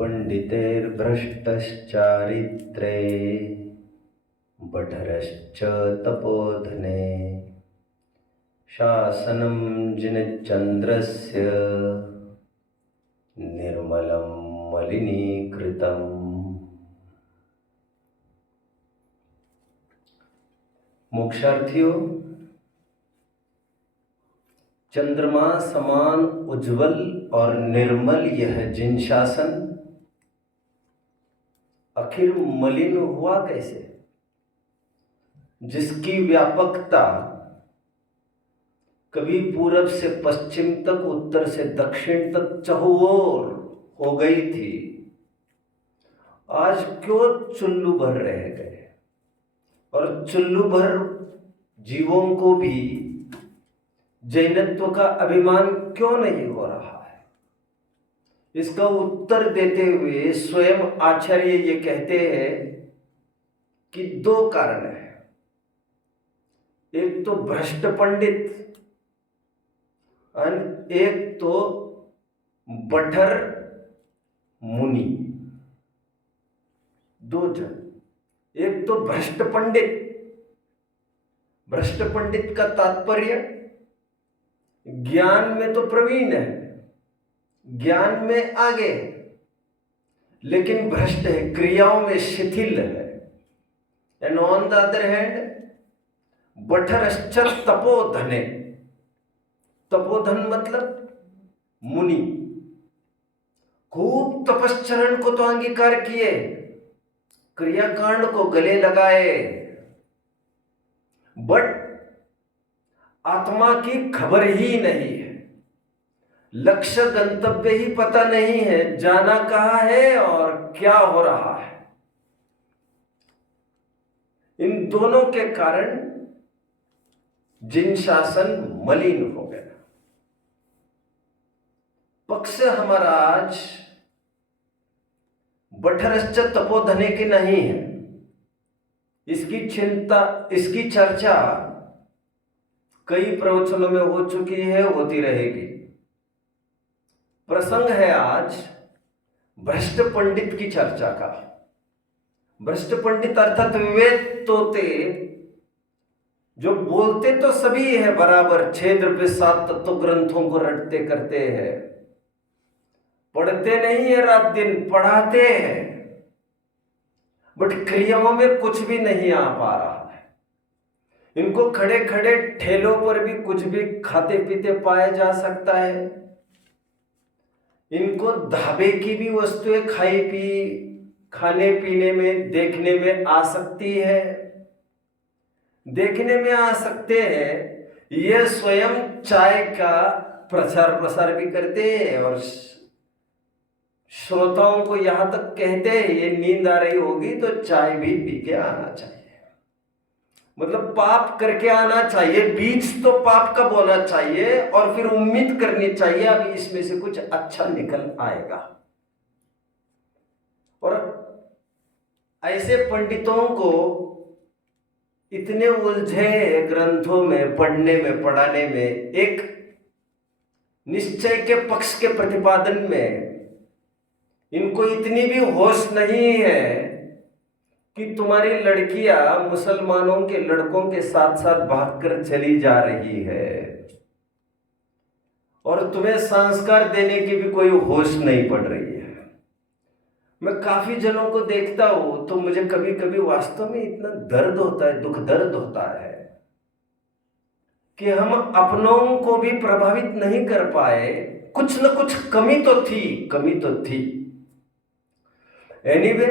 पंडितैर्भ्रष्टश्चारित्रे बठरश्च तपोधने शासनं जिनचन्द्रस्य निर्मलं मलिनीकृतम्। मोक्षार्थियों, चंद्रमा समान उज्जवल और निर्मल यह जिन शासन आखिर मलिन हुआ कैसे, जिसकी व्यापकता कभी पूरब से पश्चिम तक, उत्तर से दक्षिण तक चहुओर हो गई थी, आज क्यों चुल्लू भर रह गए? और चुल्लू भर जीवों को भी जैनत्व का अभिमान क्यों नहीं हो रहा है? इसका उत्तर देते हुए स्वयं आचार्य ये कहते हैं कि दो कारण है। एक तो भ्रष्ट पंडित और एक तो बठर मुनि। दो जन, एक तो भ्रष्ट पंडित। भ्रष्ट पंडित का तात्पर्य ज्ञान में तो प्रवीण है, ज्ञान में आगे है, लेकिन भ्रष्ट है, क्रियाओं में शिथिल है। And on the other hand बठरश्च तपोधने। तपोधन मतलब मुनि, खूब तपश्चरण को तो अंगीकार किए, क्रियाकांड को गले लगाए, बट आत्मा की खबर ही नहीं है, लक्ष्य गंतव्य ही पता नहीं है, जाना कहाँ है और क्या हो रहा है। इन दोनों के कारण जिन शासन मलिन हो गया। पक्ष हमारा आज बठरश्च तपोधने की नहीं है। इसकी चिंता, इसकी चर्चा कई प्रवचनों में हो चुकी है, होती रहेगी। प्रसंग है आज भ्रष्ट पंडित की चर्चा का। भ्रष्ट पंडित अर्थात विवेक तोते, जो बोलते तो सभी है बराबर, 6 तत्व ग्रंथों को रटते करते हैं, पढ़ते नहीं है रात दिन, पढ़ाते हैं, बट क्रियाओं में कुछ भी नहीं आ पा रहा है। इनको खड़े खड़े ठेलों पर भी कुछ भी खाते पीते पाया जा सकता है। इनको ढाबे की भी वस्तुएं खाने पीने में देखने में आ सकती है, देखने में आ सकते हैं। ये स्वयं चाय का प्रचार प्रसार भी करते हैं और श्रोताओं को यहां तक कहते हैं ये नींद आ रही होगी तो चाय भी पी के आना चाहिए। मतलब पाप करके आना चाहिए, बीज तो पाप का बोना चाहिए और फिर उम्मीद करनी चाहिए अभी इसमें से कुछ अच्छा निकल आएगा। और ऐसे पंडितों को इतने उलझे ग्रंथों में, पढ़ने में, पढ़ाने में, एक निश्चय के पक्ष के प्रतिपादन में इनको इतनी भी होश नहीं है कि तुम्हारी लड़कियां मुसलमानों के लड़कों के साथ साथ भागकर चली जा रही है और तुम्हें संस्कार देने की भी कोई होश नहीं पड़ रही है। मैं काफी जनों को देखता हूं तो मुझे कभी कभी वास्तव में इतना दर्द होता है, दुख दर्द होता है कि हम अपनों को भी प्रभावित नहीं कर पाए। कुछ न कुछ कमी तो थी। एनीवे,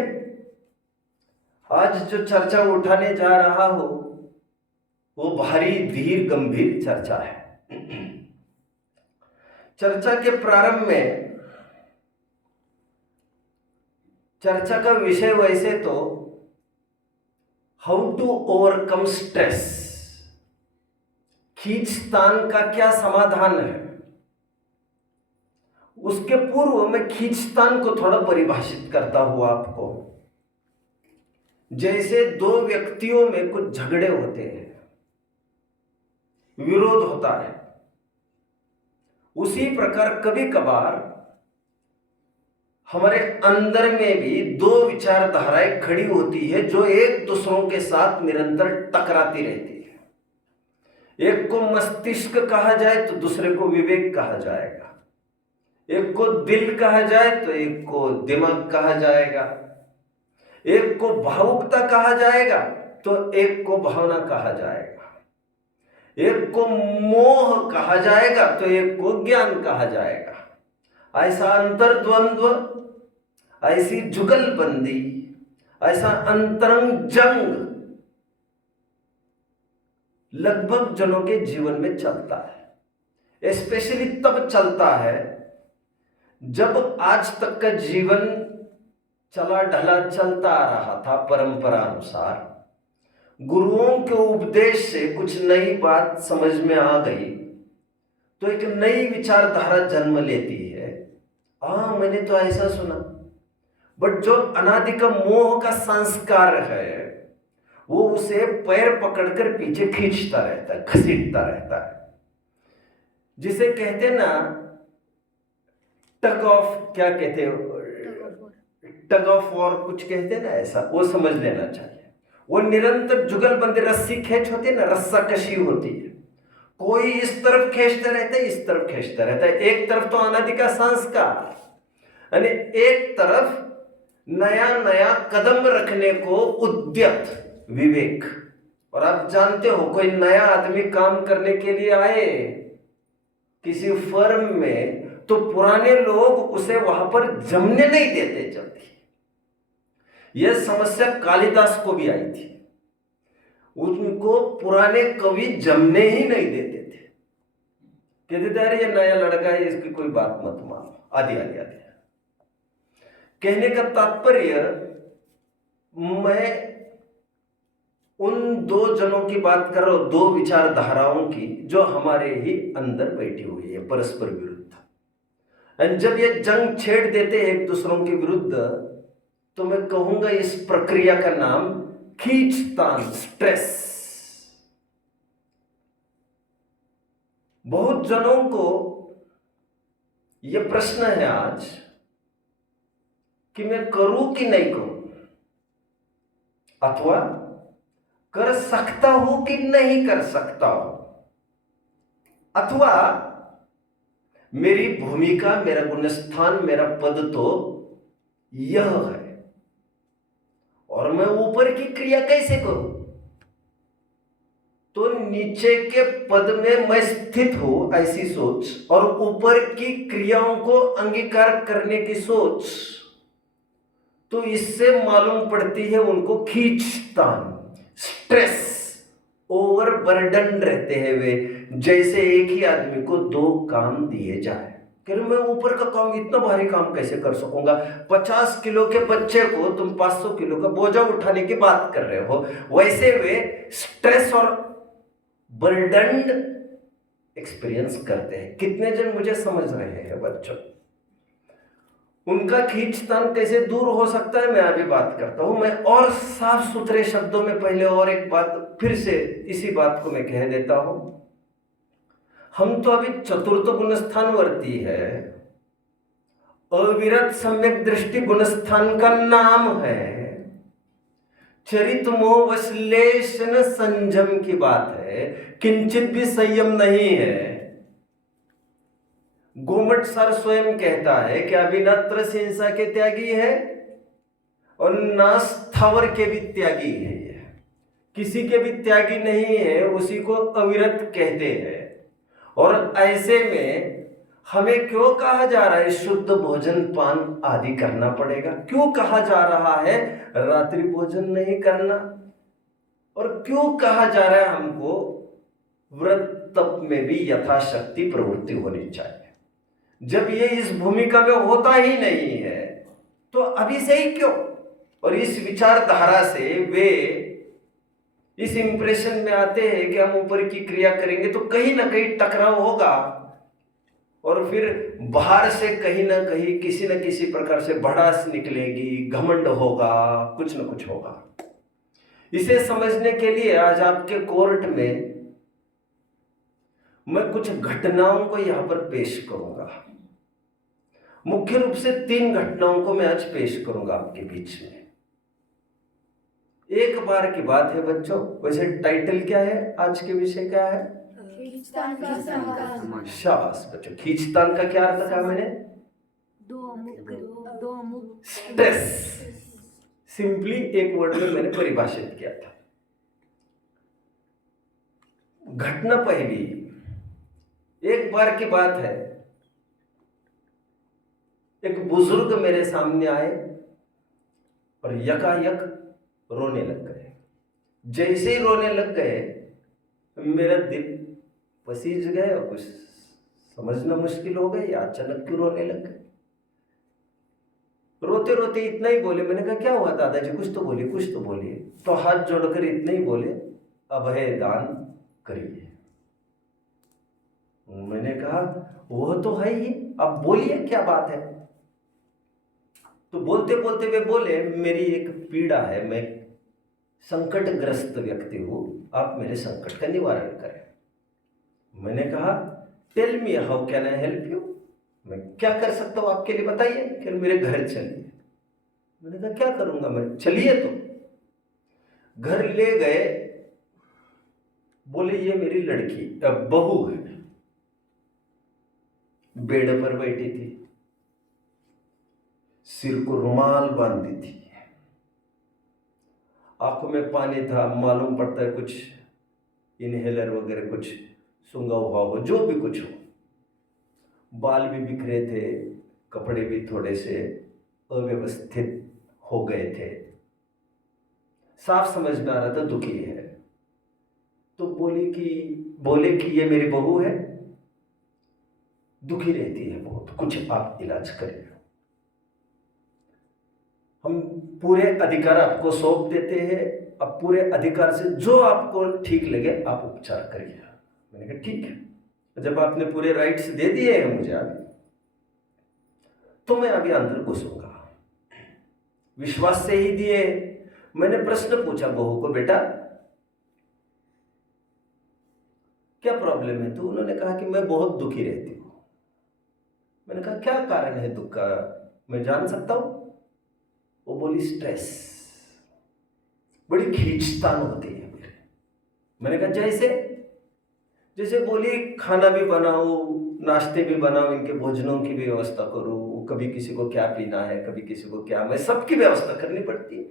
आज जो चर्चा उठाने जा रहा हूं वो भारी धीर गंभीर चर्चा है। चर्चा के प्रारंभ में चर्चा का विषय वैसे तो हाउ टू ओवरकम स्ट्रेस, खींचतान का क्या समाधान है। उसके पूर्व मैं खींचतान को थोड़ा परिभाषित करता हूं आपको। जैसे दो व्यक्तियों में कुछ झगड़े होते हैं, विरोध होता है, उसी प्रकार कभी कभार हमारे अंदर में भी दो विचारधाराएं खड़ी होती है जो एक दूसरों के साथ निरंतर टकराती रहती है। एक को मस्तिष्क कहा जाए तो दूसरे को विवेक कहा जाएगा, एक को दिल कहा जाए तो एक को दिमाग कहा जाएगा, एक को भावुकता कहा जाएगा तो एक को भावना कहा जाएगा, एक को मोह कहा जाएगा तो एक को ज्ञान कहा जाएगा। ऐसा अंतर्द्वंद्व, ऐसी जुगलबंदी, ऐसा अंतरंग जंग लगभग जनों के जीवन में चलता है। स्पेशली तब चलता है जब आज तक का जीवन चला ढला चलता आ रहा था परंपरा अनुसार, गुरुओं के उपदेश से कुछ नई बात समझ में आ गई तो एक नई विचारधारा जन्म लेती है। मैंने तो ऐसा सुना, बट जो अनादि का मोह का संस्कार है वो उसे पैर पकड़कर पीछे खींचता रहता है, घसीटता रहता है। जिसे कहते ना टग ऑफ, क्या कहते हो, टग ऑफ वॉर कुछ कहते हैं ना, ऐसा वो समझ लेना चाहिए। वो निरंतर जुगलबंदी, रस्सी खींच होती है ना, रस्सा कशी होती है। कोई इस तरफ खींचता रहता है, इस तरफ खींचता रहता है। एक तरफ तो अनादि का संस्कार, यानी एक तरफ नया नया कदम रखने को उद्यत विवेक। और आप जानते हो, कोई नया आदमी काम करने के लिए आए किसी फर्म में तो पुराने लोग उसे वहां पर जमने नहीं देते जल्दी। यह समस्या कालिदास को भी आई थी, उनको पुराने कवि जमने ही नहीं देते थे। कहते थे अरे ये नया लड़का है, इसकी कोई बात मत मानो, आदि आदि आदि। कहने का तात्पर्य, मैं उन दो जनों की बात कर रहा हूं, दो विचारधाराओं की जो हमारे ही अंदर बैठी हुई है परस्पर विरुद्ध। जब ये जंग छेड़ देते एक दूसरों के विरुद्ध तो मैं कहूंगा इस प्रक्रिया का नाम खींचतान, स्ट्रेस। बहुत जनों को यह प्रश्न है आज कि मैं करूं कि नहीं करूं, अथवा कर सकता हूं कि नहीं कर सकता हूं, अथवा मेरी भूमिका, मेरा गुणस्थान, मेरा पद तो यह है और मैं ऊपर की क्रिया कैसे करूं। तो नीचे के पद में मैं स्थित हूं ऐसी सोच और ऊपर की क्रियाओं को अंगीकार करने की सोच, तो इससे मालूम पड़ती है उनको खींचतान, स्ट्रेस, ओवरबर्डन रहते हैं वे। जैसे एक ही आदमी को दो काम दिए जाए, कह रहे मैं ऊपर का काम, इतना भारी काम कैसे कर सकूंगा। 50 किलो के बच्चे को तुम 500 किलो का बोझा उठाने की बात कर रहे हो। वैसे वे स्ट्रेस और बर्डन एक्सपीरियंस करते हैं। कितने जन मुझे समझ रहे हैं बच्चों? उनका खींचतान कैसे दूर हो सकता है, मैं अभी बात करता हूं। मैं और साफ सुथरे शब्दों में पहले और एक बात फिर से इसी बात को मैं कह देता हूं। हम तो अभी चतुर्थ गुणस्थान वर्ती है, अविरत सम्यक दृष्टि गुणस्थान का नाम है। चरित मोह वश्लेषण संयम की बात है, किंचित भी संयम नहीं है। गोमट सर स्वयं कहता है कि अभिनत्र से हिंसा के त्यागी है और ना स्थावर के भी त्यागी है। किसी के भी त्यागी नहीं है, उसी को अविरत कहते हैं। और ऐसे में हमें क्यों कहा जा रहा है शुद्ध भोजन पान आदि करना पड़ेगा? क्यों कहा जा रहा है रात्रि भोजन नहीं करना? और क्यों कहा जा रहा है हमको व्रत तप में भी यथाशक्ति प्रवृत्ति होनी चाहिए? जब ये इस भूमिका में होता ही नहीं है तो अभी से ही क्यों? और इस विचारधारा से वे इस इंप्रेशन में आते हैं कि हम ऊपर की क्रिया करेंगे तो कहीं ना कहीं टकराव होगा और फिर बाहर से कहीं ना कहीं किसी न किसी प्रकार से भड़ास निकलेगी, घमंड होगा, कुछ न कुछ होगा। इसे समझने के लिए आज आपके कोर्ट में मैं कुछ घटनाओं को यहां पर पेश करूंगा मुख्य रूप से 3 घटनाओं को मैं आज पेश करूंगा आपके बीच में। एक बार की बात है बच्चों। वैसे टाइटल क्या है, आज के विषय क्या है? खींचतान का समाज। शाबाश बच्चों। खींचतान का क्या अर्थ कहा मैंने? दो अमुक स्ट्रेस। सिंपली एक वर्ड में मैंने परिभाषित किया था। घटना पहली, एक बार की बात है, एक बुजुर्ग मेरे सामने आए और यकायक रोने लग गए। जैसे ही रोने लग गए मेरा दिल पसीज गया और कुछ समझना मुश्किल हो गई, अचानक क्यों रोने लग गए। रोते रोते इतना ही बोले, मैंने कहा क्या हुआ दादाजी, कुछ तो बोलिए कुछ तो बोलिए। तो हाथ जोड़कर इतना ही बोले, अभय दान करिए। मैंने कहा वह तो है ही, अब बोलिए क्या बात है। तो बोलते बोलते वे बोले, मेरी एक पीड़ा है, मैं संकटग्रस्त व्यक्ति हूं, आप मेरे संकट का निवारण करें। मैंने कहा tell me how can I help you, मैं क्या कर सकता हूं आपके लिए बताइए। फिर मेरे घर चलिए। मैंने कहा क्या करूंगा मैं, चलिए। तो घर ले गए। बोले ये मेरी लड़की बहू है, बेड पर बैठी थी, सिर को रुमाल बांधी थी, आंखों में पानी था, मालूम पड़ता है कुछ इनहेलर वगैरह कुछ सूंघा हुआ हो, जो भी कुछ हो। बाल भी बिखरे थे, कपड़े भी थोड़े से अव्यवस्थित हो गए थे। साफ समझ में आ रहा था दुखी है। तो बोले कि ये मेरी बहू है, दुखी रहती है बहुत, कुछ आप इलाज करिए। हम पूरे अधिकार आपको सौंप देते हैं, अब पूरे अधिकार से जो आपको ठीक लगे आप उपचार करिए। मैंने कहा ठीक है, जब आपने पूरे राइट्स दे दिए हैं मुझे अभी, तो मैं अभी अंदर घुसूंगा। विश्वास से ही दिए। मैंने प्रश्न पूछा बहू को, बेटा क्या प्रॉब्लम है? तो उन्होंने कहा कि मैं बहुत दुखी रहती हूं। मैंने कहा क्या कारण है दुख का, मैं जान सकता हूं? वो बोली स्ट्रेस, बड़ी खींचतान होती है मेरे। मैंने कहा जैसे बोली खाना भी बनाओ, नाश्ते भी बनाओ, इनके भोजनों की भी व्यवस्था करो, कभी किसी को क्या पीना है, कभी किसी को क्या, मैं सबकी व्यवस्था करनी पड़ती है।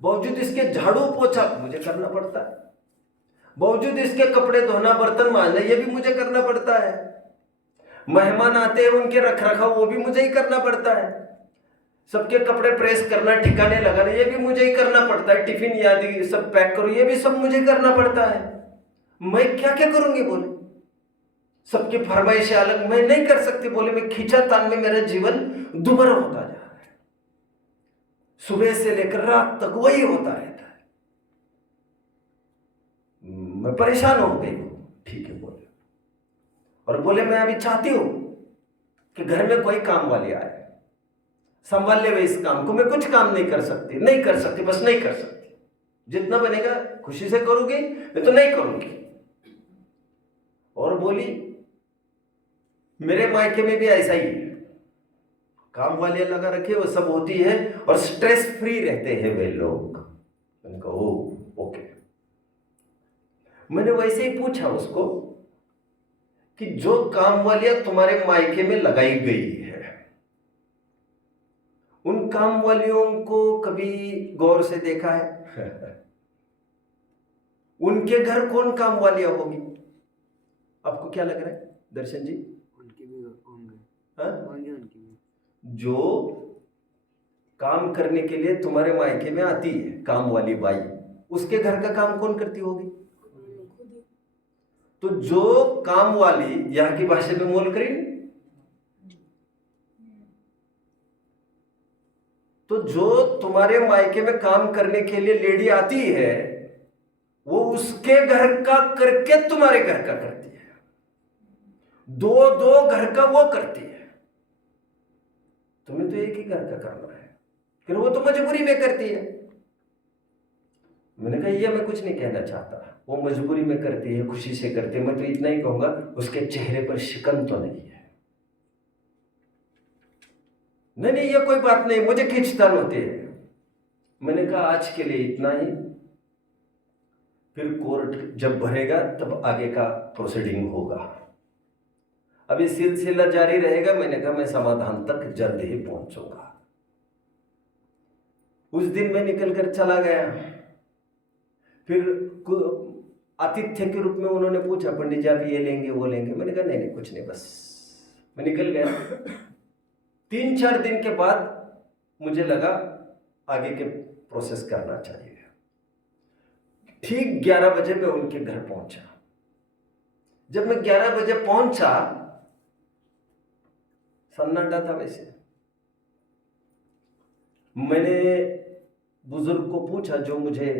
बावजूद इसके झाड़ू पोछा मुझे करना पड़ता है, बावजूद इसके कपड़े धोना, बर्तन मांजना, ये भी मुझे करना पड़ता है। मेहमान आते हैं उनके रख रखाव वो भी मुझे ही करना पड़ता है। सबके कपड़े प्रेस करना, ठिकाने लगाना, ये भी मुझे ही करना पड़ता है। टिफिन यादी सब पैक करो, ये भी सब मुझे करना पड़ता है। मैं क्या क्या करूंगी? बोले सबकी फरमाइशें अलग, मैं नहीं कर सकती। बोले मैं खींचातान में मेरा जीवन दुभर होता जा रहा है, सुबह से लेकर रात तक वही होता रहता है, मैं परेशान हो गई हूं। ठीक है बोले, और बोले मैं अभी चाहती हूं कि घर में कोई काम वाली आए, संभाल ले इस काम को। मैं कुछ काम नहीं कर सकती, बस नहीं कर सकती। जितना बनेगा खुशी से करूंगी, मैं तो नहीं करूंगी। और बोली मेरे मायके में भी ऐसा ही है, काम वाले लगा रखे, वो सब होती है और स्ट्रेस फ्री रहते हैं वे लोग। मैंने कहा ओके। मैंने वैसे ही पूछा उसको कि जो काम वालियां तुम्हारे मायके में लगाई गई है, उन काम वालियों को कभी गौर से देखा है? उनके घर कौन काम वालियां होगी? आपको क्या लग रहा है दर्शन जी? उनके भी होंगे। हाँ? होंगे उनके भी। जो काम करने के लिए तुम्हारे मायके में आती है काम वाली बाई, उसके घर का काम कौन करती होगी? तो जो काम वाली, यहां की भाषा में मोल करी, तो जो तुम्हारे मायके में काम करने के लिए लेडी आती है, वो उसके घर का करके तुम्हारे घर का करती है। दो घर का वो करती है, तुम्हें तो एक ही घर का करना है, फिर वो तो मजबूरी में करती है। मैंने कहा ये मैं कुछ नहीं कहना चाहता, वो मजबूरी में करती है, खुशी से करती है। मैं तो इतना ही कहूंगा उसके चेहरे पर शिकन तो नहीं है। नहीं नहीं, ये कोई बात नहीं, मुझे खींचतान होती है। मैंने कहा आज के लिए इतना ही, फिर कोर्ट जब भरेगा तब आगे का प्रोसीडिंग होगा, अभी सिलसिला जारी रहेगा। मैंने कहा मैं समाधान तक जल्द ही पहुंचूंगा। उस दिन मैं निकल कर चला गया। फिर आतिथ्य के रूप में उन्होंने पूछा, पंडित जी आप ये लेंगे वो लेंगे? मैंने कहा नहीं नहीं कुछ नहीं, बस मैं निकल गया। 3-4 दिन के बाद मुझे लगा आगे के प्रोसेस करना चाहिए। ठीक 11 बजे मैं उनके घर पहुंचा। जब मैं 11 बजे पहुंचा, सन्नाटा था। वैसे मैंने बुजुर्ग को पूछा जो मुझे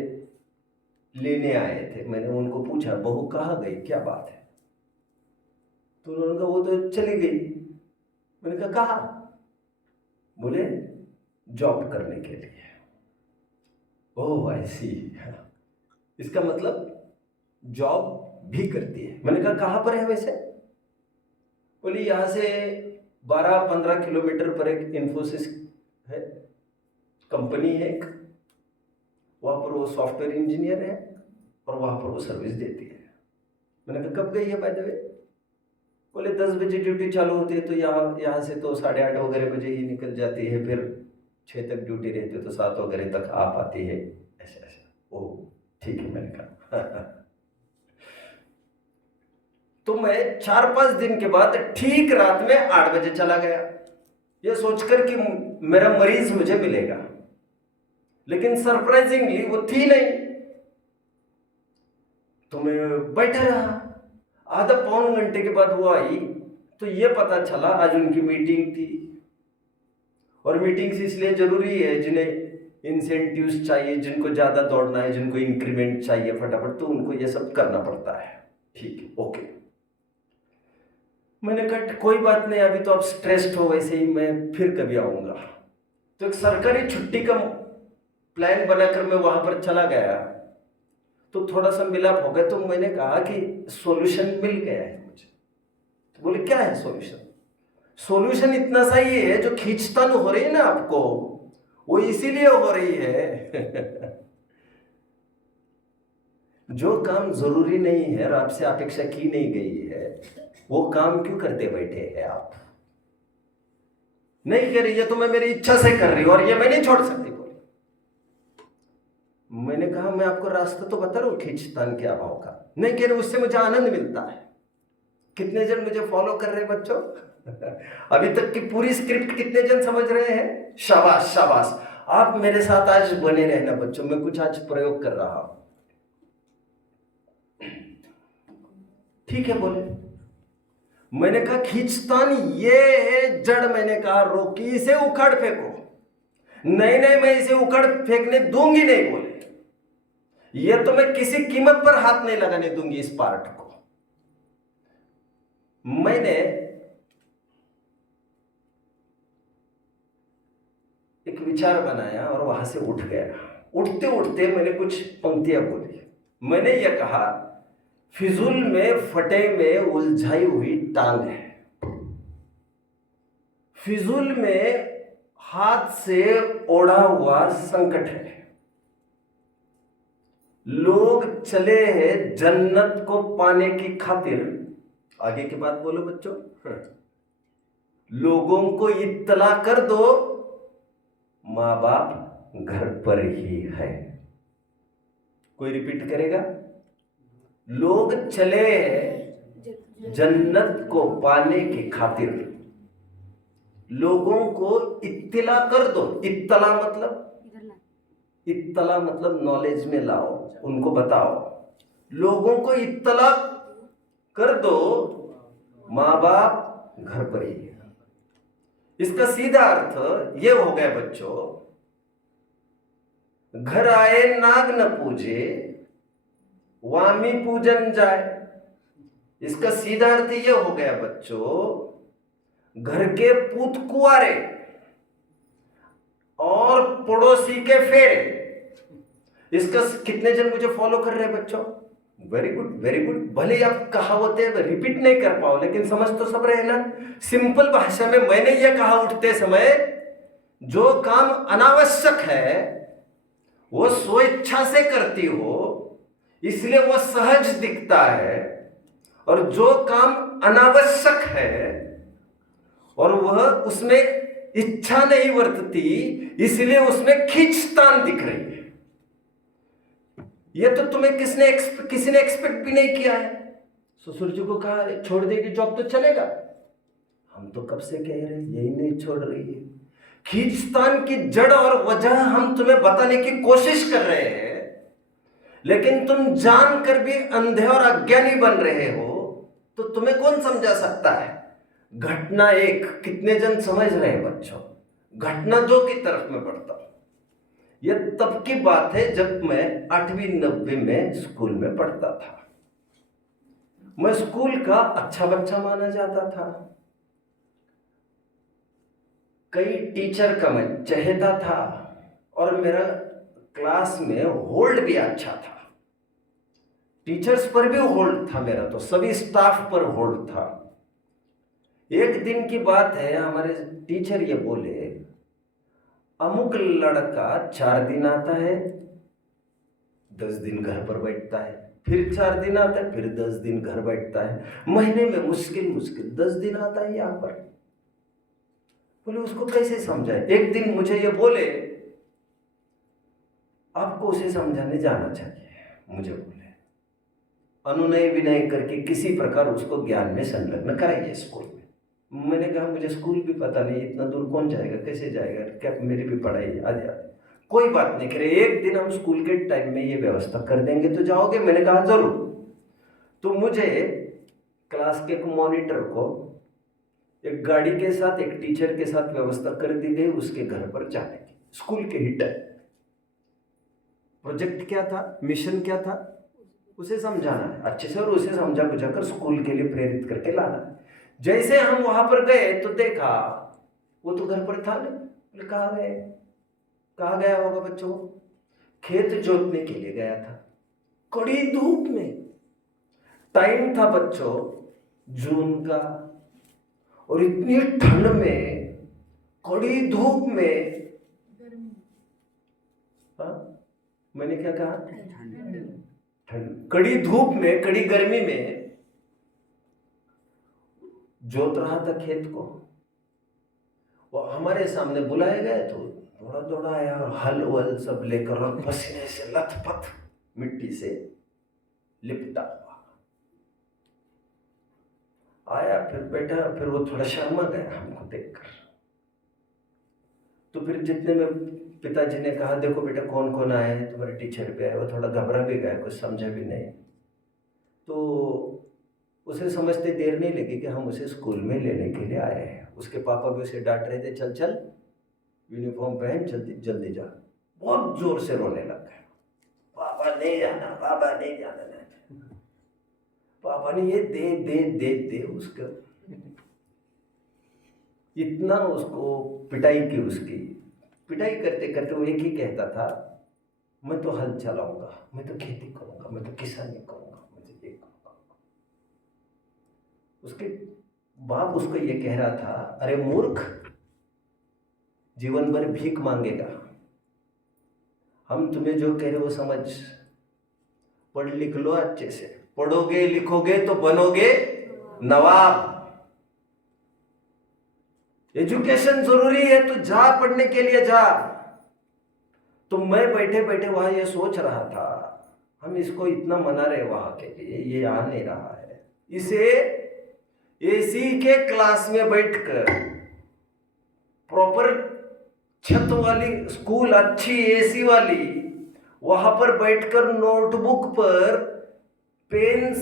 लेने आए थे, मैंने उनको पूछा बहू कहाँ गई, क्या बात है? तो उन्होंने कहा वो तो चली गई। मैंने कहा कहाँ? बोले जॉब करने के लिए। ओह आई सी, इसका मतलब जॉब भी करती है। मैंने कहा कहाँ पर है वैसे? बोली यहाँ से 12-15 किलोमीटर पर एक इन्फोसिस है, कंपनी है एक, वहाँ पर वो सॉफ्टवेयर इंजीनियर है और वहाँ पर वो सर्विस देती है। मैंने कहा कब गई है बाय द वे? बोले 10 बजे ड्यूटी चालू होती है, तो यहाँ से तो 8:30 वगैरह बजे ही निकल जाती है, फिर 6 तक ड्यूटी रहती है, तो 7 वगैरह तक आ पाती है। ऐसा ऐसा। ओह ठीक है, मैंने कहा। तो मैं 4-5 दिन के बाद ठीक रात में 8 बजे चला गया, ये सोचकर कि मेरा मरीज मुझे मिलेगा, लेकिन सरप्राइजिंगली वो थी नहीं। तो मैं बैठा रहा। आधा पौन घंटे के बाद वो आई, तो ये पता चला आज उनकी मीटिंग थी। और मीटिंग्स इसलिए जरूरी है, जिन्हें इंसेंटिव्स चाहिए, जिनको ज़्यादा दौड़ना है, जिनको इंक्रीमेंट चाहिए फटाफट, तो उनको ये सब करना पड़ता है। ठीक है, ओके। मैंने कहा कोई बात नहीं, अभी तो आप स्ट्रेस्ड हो, वैसे ही मैं फिर कभी आऊँगा। तो एक सरकारी छुट्टी का प्लान बनाकर मैं वहाँ पर चला गया, तो थोड़ा सा मिलाप हो गया। तो मैंने कहा कि सॉल्यूशन मिल गया है मुझे। तो बोले क्या है सॉल्यूशन? सॉल्यूशन इतना सा ही है, जो खींचतान हो रही है ना आपको, वो इसीलिए हो रही है जो काम जरूरी नहीं है और आपसे अपेक्षा की नहीं गई है, वो काम क्यों करते बैठे हैं आप? नहीं कर रही है तो मैं मेरी इच्छा से कर रही हूं और ये मैं नहीं छोड़ सकती। बोले, मैंने कहा मैं आपको रास्ता तो बता रहा हूं खींचतान के अभाव का। नहीं कह रहे, उससे मुझे आनंद मिलता है। कितने जन मुझे फॉलो कर रहे हैं बच्चों? अभी तक की पूरी स्क्रिप्ट कितने जन समझ रहे हैं? शाबाश शाबाश, आप मेरे साथ आज बने रहना बच्चों, मैं कुछ आज प्रयोग कर रहा हूं। ठीक है बोले। मैंने कहा खींचतान ये है जड़, मैंने कहा रोकी, इसे उखाड़ फेंको। नहीं नहीं, मैं इसे उखाड़ फेंकने दूंगी नहीं। बोले ये तो मैं किसी कीमत पर हाथ नहीं लगाने दूंगी इस पार्ट को। मैंने एक विचार बनाया और वहां से उठ गया। उठते उठते मैंने कुछ पंक्तियां बोली। मैंने यह कहा, फिजूल में फटे में उलझाई हुई टांग है, फिजूल में हाथ से ओढ़ा हुआ संकट है। लोग चले हैं जन्नत को पाने की खातिर। आगे की बात बोलो बच्चों। लोगों को इत्तला कर दो, माँ बाप घर पर ही है। कोई रिपीट करेगा? लोग चले हैं जन्नत को पाने की खातिर, लोगों को इत्तला कर दो। इत्तला मतलब नॉलेज में लाओ, उनको बताओ। लोगों को इत्तला कर दो, माँ बाप घर पर ही है। इसका सीधा अर्थ ये हो गया बच्चों, घर आए नाग न पूजे, वामी पूजन जाए। इसका सीधा अर्थ ये हो गया बच्चों, घर के पूत कुआरे और पड़ोसी के फेरे। इसका कितने जन मुझे फॉलो कर रहे हैं बच्चों? Very good very good. भले आप कहावतें रिपीट नहीं कर पाओ, लेकिन समझ तो सब रहे ना। सिंपल भाषा में मैंने ये कहा उठते समय जो काम अनावश्यक है वो स्वेच्छा से करती हो, इसलिए वो सहज दिखता है। और जो काम अनावश्यक है और वह उसमें इच्छा नहीं वर्तती, इसलिए उसमें खींचतान दिख रही है। यह तो तुम्हें किसी ने एक्सपेक्ट भी नहीं किया है। ससुर जी को कहा छोड़ देगी जॉब तो चलेगा, हम तो कब से कह रहे हैं यही नहीं छोड़ रही है। खींचतान की जड़ और वजह हम तुम्हें बताने की कोशिश कर रहे हैं, लेकिन तुम जानकर भी अंधे और अज्ञानी बन रहे हो, तो तुम्हें कौन समझा सकता है। घटना एक, कितने जन समझ रहे हैं बच्चों? घटना दो की तरफ में बढ़ता हूं। यह तब की बात है जब मैं 8वीं 9वीं में स्कूल में पढ़ता था। मैं स्कूल का अच्छा बच्चा माना जाता था, कई टीचर का मैं चहेता था, और मेरा क्लास में होल्ड भी अच्छा था। टीचर्स पर भी होल्ड था मेरा, तो सभी स्टाफ पर होल्ड था। एक दिन की बात है, हमारे टीचर ये बोले, अमुक लड़का 4 दिन आता है, 10 दिन घर पर बैठता है, फिर 4 दिन आता है, फिर 10 दिन घर बैठता है, महीने में मुश्किल 10 दिन आता है यहाँ पर। बोले उसको कैसे समझाए? एक दिन मुझे ये बोले आपको उसे समझाने जाना चाहिए। मुझे बोले अनुनय विनय करके किसी प्रकार उसको ज्ञान में संलग्न कराइए स्कूल में। मैंने कहा मुझे स्कूल भी पता नहीं, इतना दूर कौन जाएगा, कैसे जाएगा, क्या मेरी भी पढ़ाई आदि आदि। कोई बात नहीं करे, एक दिन हम स्कूल के टाइम में ये व्यवस्था कर देंगे तो जाओगे? मैंने कहा जरूर। तो मुझे क्लास के एक मॉनिटर को एक गाड़ी के साथ एक टीचर के साथ व्यवस्था कर दी गई उसके घर पर जाने की। स्कूल के ही टाइम प्रोजेक्ट क्या था, मिशन क्या था, उसे समझाना है अच्छे से और उसे समझा बुझाकर स्कूल के लिए प्रेरित करके लाना है। जैसे हम वहां पर गए तो देखा वो तो घर पर था नहीं। कहाँ गया होगा बच्चों? खेत जोतने के लिए गया था, कड़ी धूप में। टाइम था बच्चों जून का, और इतनी ठंड में, कड़ी धूप में, मैंने क्या कहा? ठंड, कड़ी धूप में, कड़ी गर्मी में जोत रहा था खेत को। वो हमारे सामने बुलाए गए तो थोड़ा दौड़ा आया और हल वल सब लेकर और पसीने से लथपथ मिट्टी से लिपटा हुआ आया। फिर बैठा, फिर वो थोड़ा शर्मा गया हमको देखकर। तो फिर जितने में पिताजी ने कहा देखो बेटा कौन कौन आए हैं, तुम्हारे टीचर भी आए। वो थोड़ा घबरा भी गया, कुछ समझा भी नहीं। तो उसे समझते देर नहीं लगी कि हम उसे स्कूल में लेने के लिए आए हैं। उसके पापा भी उसे डांट रहे थे, चल चल यूनिफॉर्म पहन, जल्दी जल्दी जा। बहुत जोर से रोने लग गया, पापा नहीं जाना, पापा नहीं जाना। पापा ने ये दे दे दे दे उसको, इतना उसको पिटाई की। उसकी पिटाई करते करते वो एक ही कहता था, मैं तो हल चलाऊंगा, मैं तो खेती करूंगा, मैं तो किसानी करूंगा, मैं तो ये करूंगा। उसके बाप उसको ये कह रहा था, अरे मूर्ख, जीवन भर भीख मांगेगा। हम तुम्हें जो कह रहे वो समझ, पढ़ लिख लो अच्छे से, पढ़ोगे लिखोगे तो बनोगे नवाब। एजुकेशन जरूरी है तो जा, पढ़ने के लिए जा। तो मैं बैठे बैठे वहां ये सोच रहा था, हम इसको इतना मना रहे वहां के लिए, ये आ नहीं रहा है। इसे एसी के क्लास में बैठकर, प्रॉपर छत वाली स्कूल, अच्छी एसी वाली, वहां पर बैठकर नोटबुक पर पेन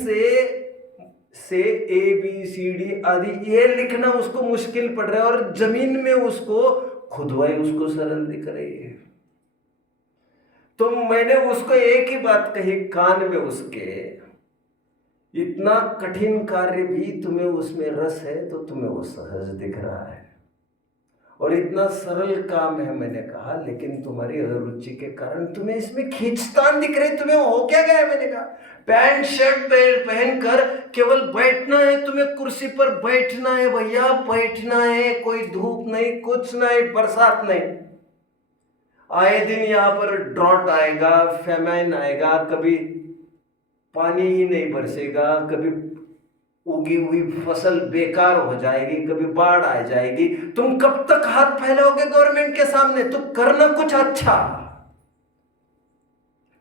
से ABCD आदि ये लिखना उसको मुश्किल पड़ रहा है, और जमीन में उसको खुदवाई उसको सरल दिख रही है। तो मैंने उसको एक ही बात कही कान में उसके, इतना कठिन कार्य भी तुम्हें उसमें रस है तो तुम्हें वो सहज दिख रहा है, और इतना सरल काम है, मैंने कहा, लेकिन तुम्हारी अरुचि के कारण तुम्हें इसमें खींचतान दिख रही, तुम्हें हो क्या गया? मैंने कहा पैंट शर्ट पहनकर केवल बैठना है, तुम्हें कुर्सी पर बैठना है भैया, बैठना है, कोई धूप नहीं, कुछ नहीं, बरसात नहीं। आए दिन यहाँ पर ड्रॉट आएगा, फेमाइन आएगा, कभी पानी ही नहीं बरसेगा, कभी उगी हुई फसल बेकार हो जाएगी, कभी बाढ़ आ जाएगी। तुम कब तक हाथ फैलाओगे गवर्नमेंट के सामने? तो करना कुछ अच्छा।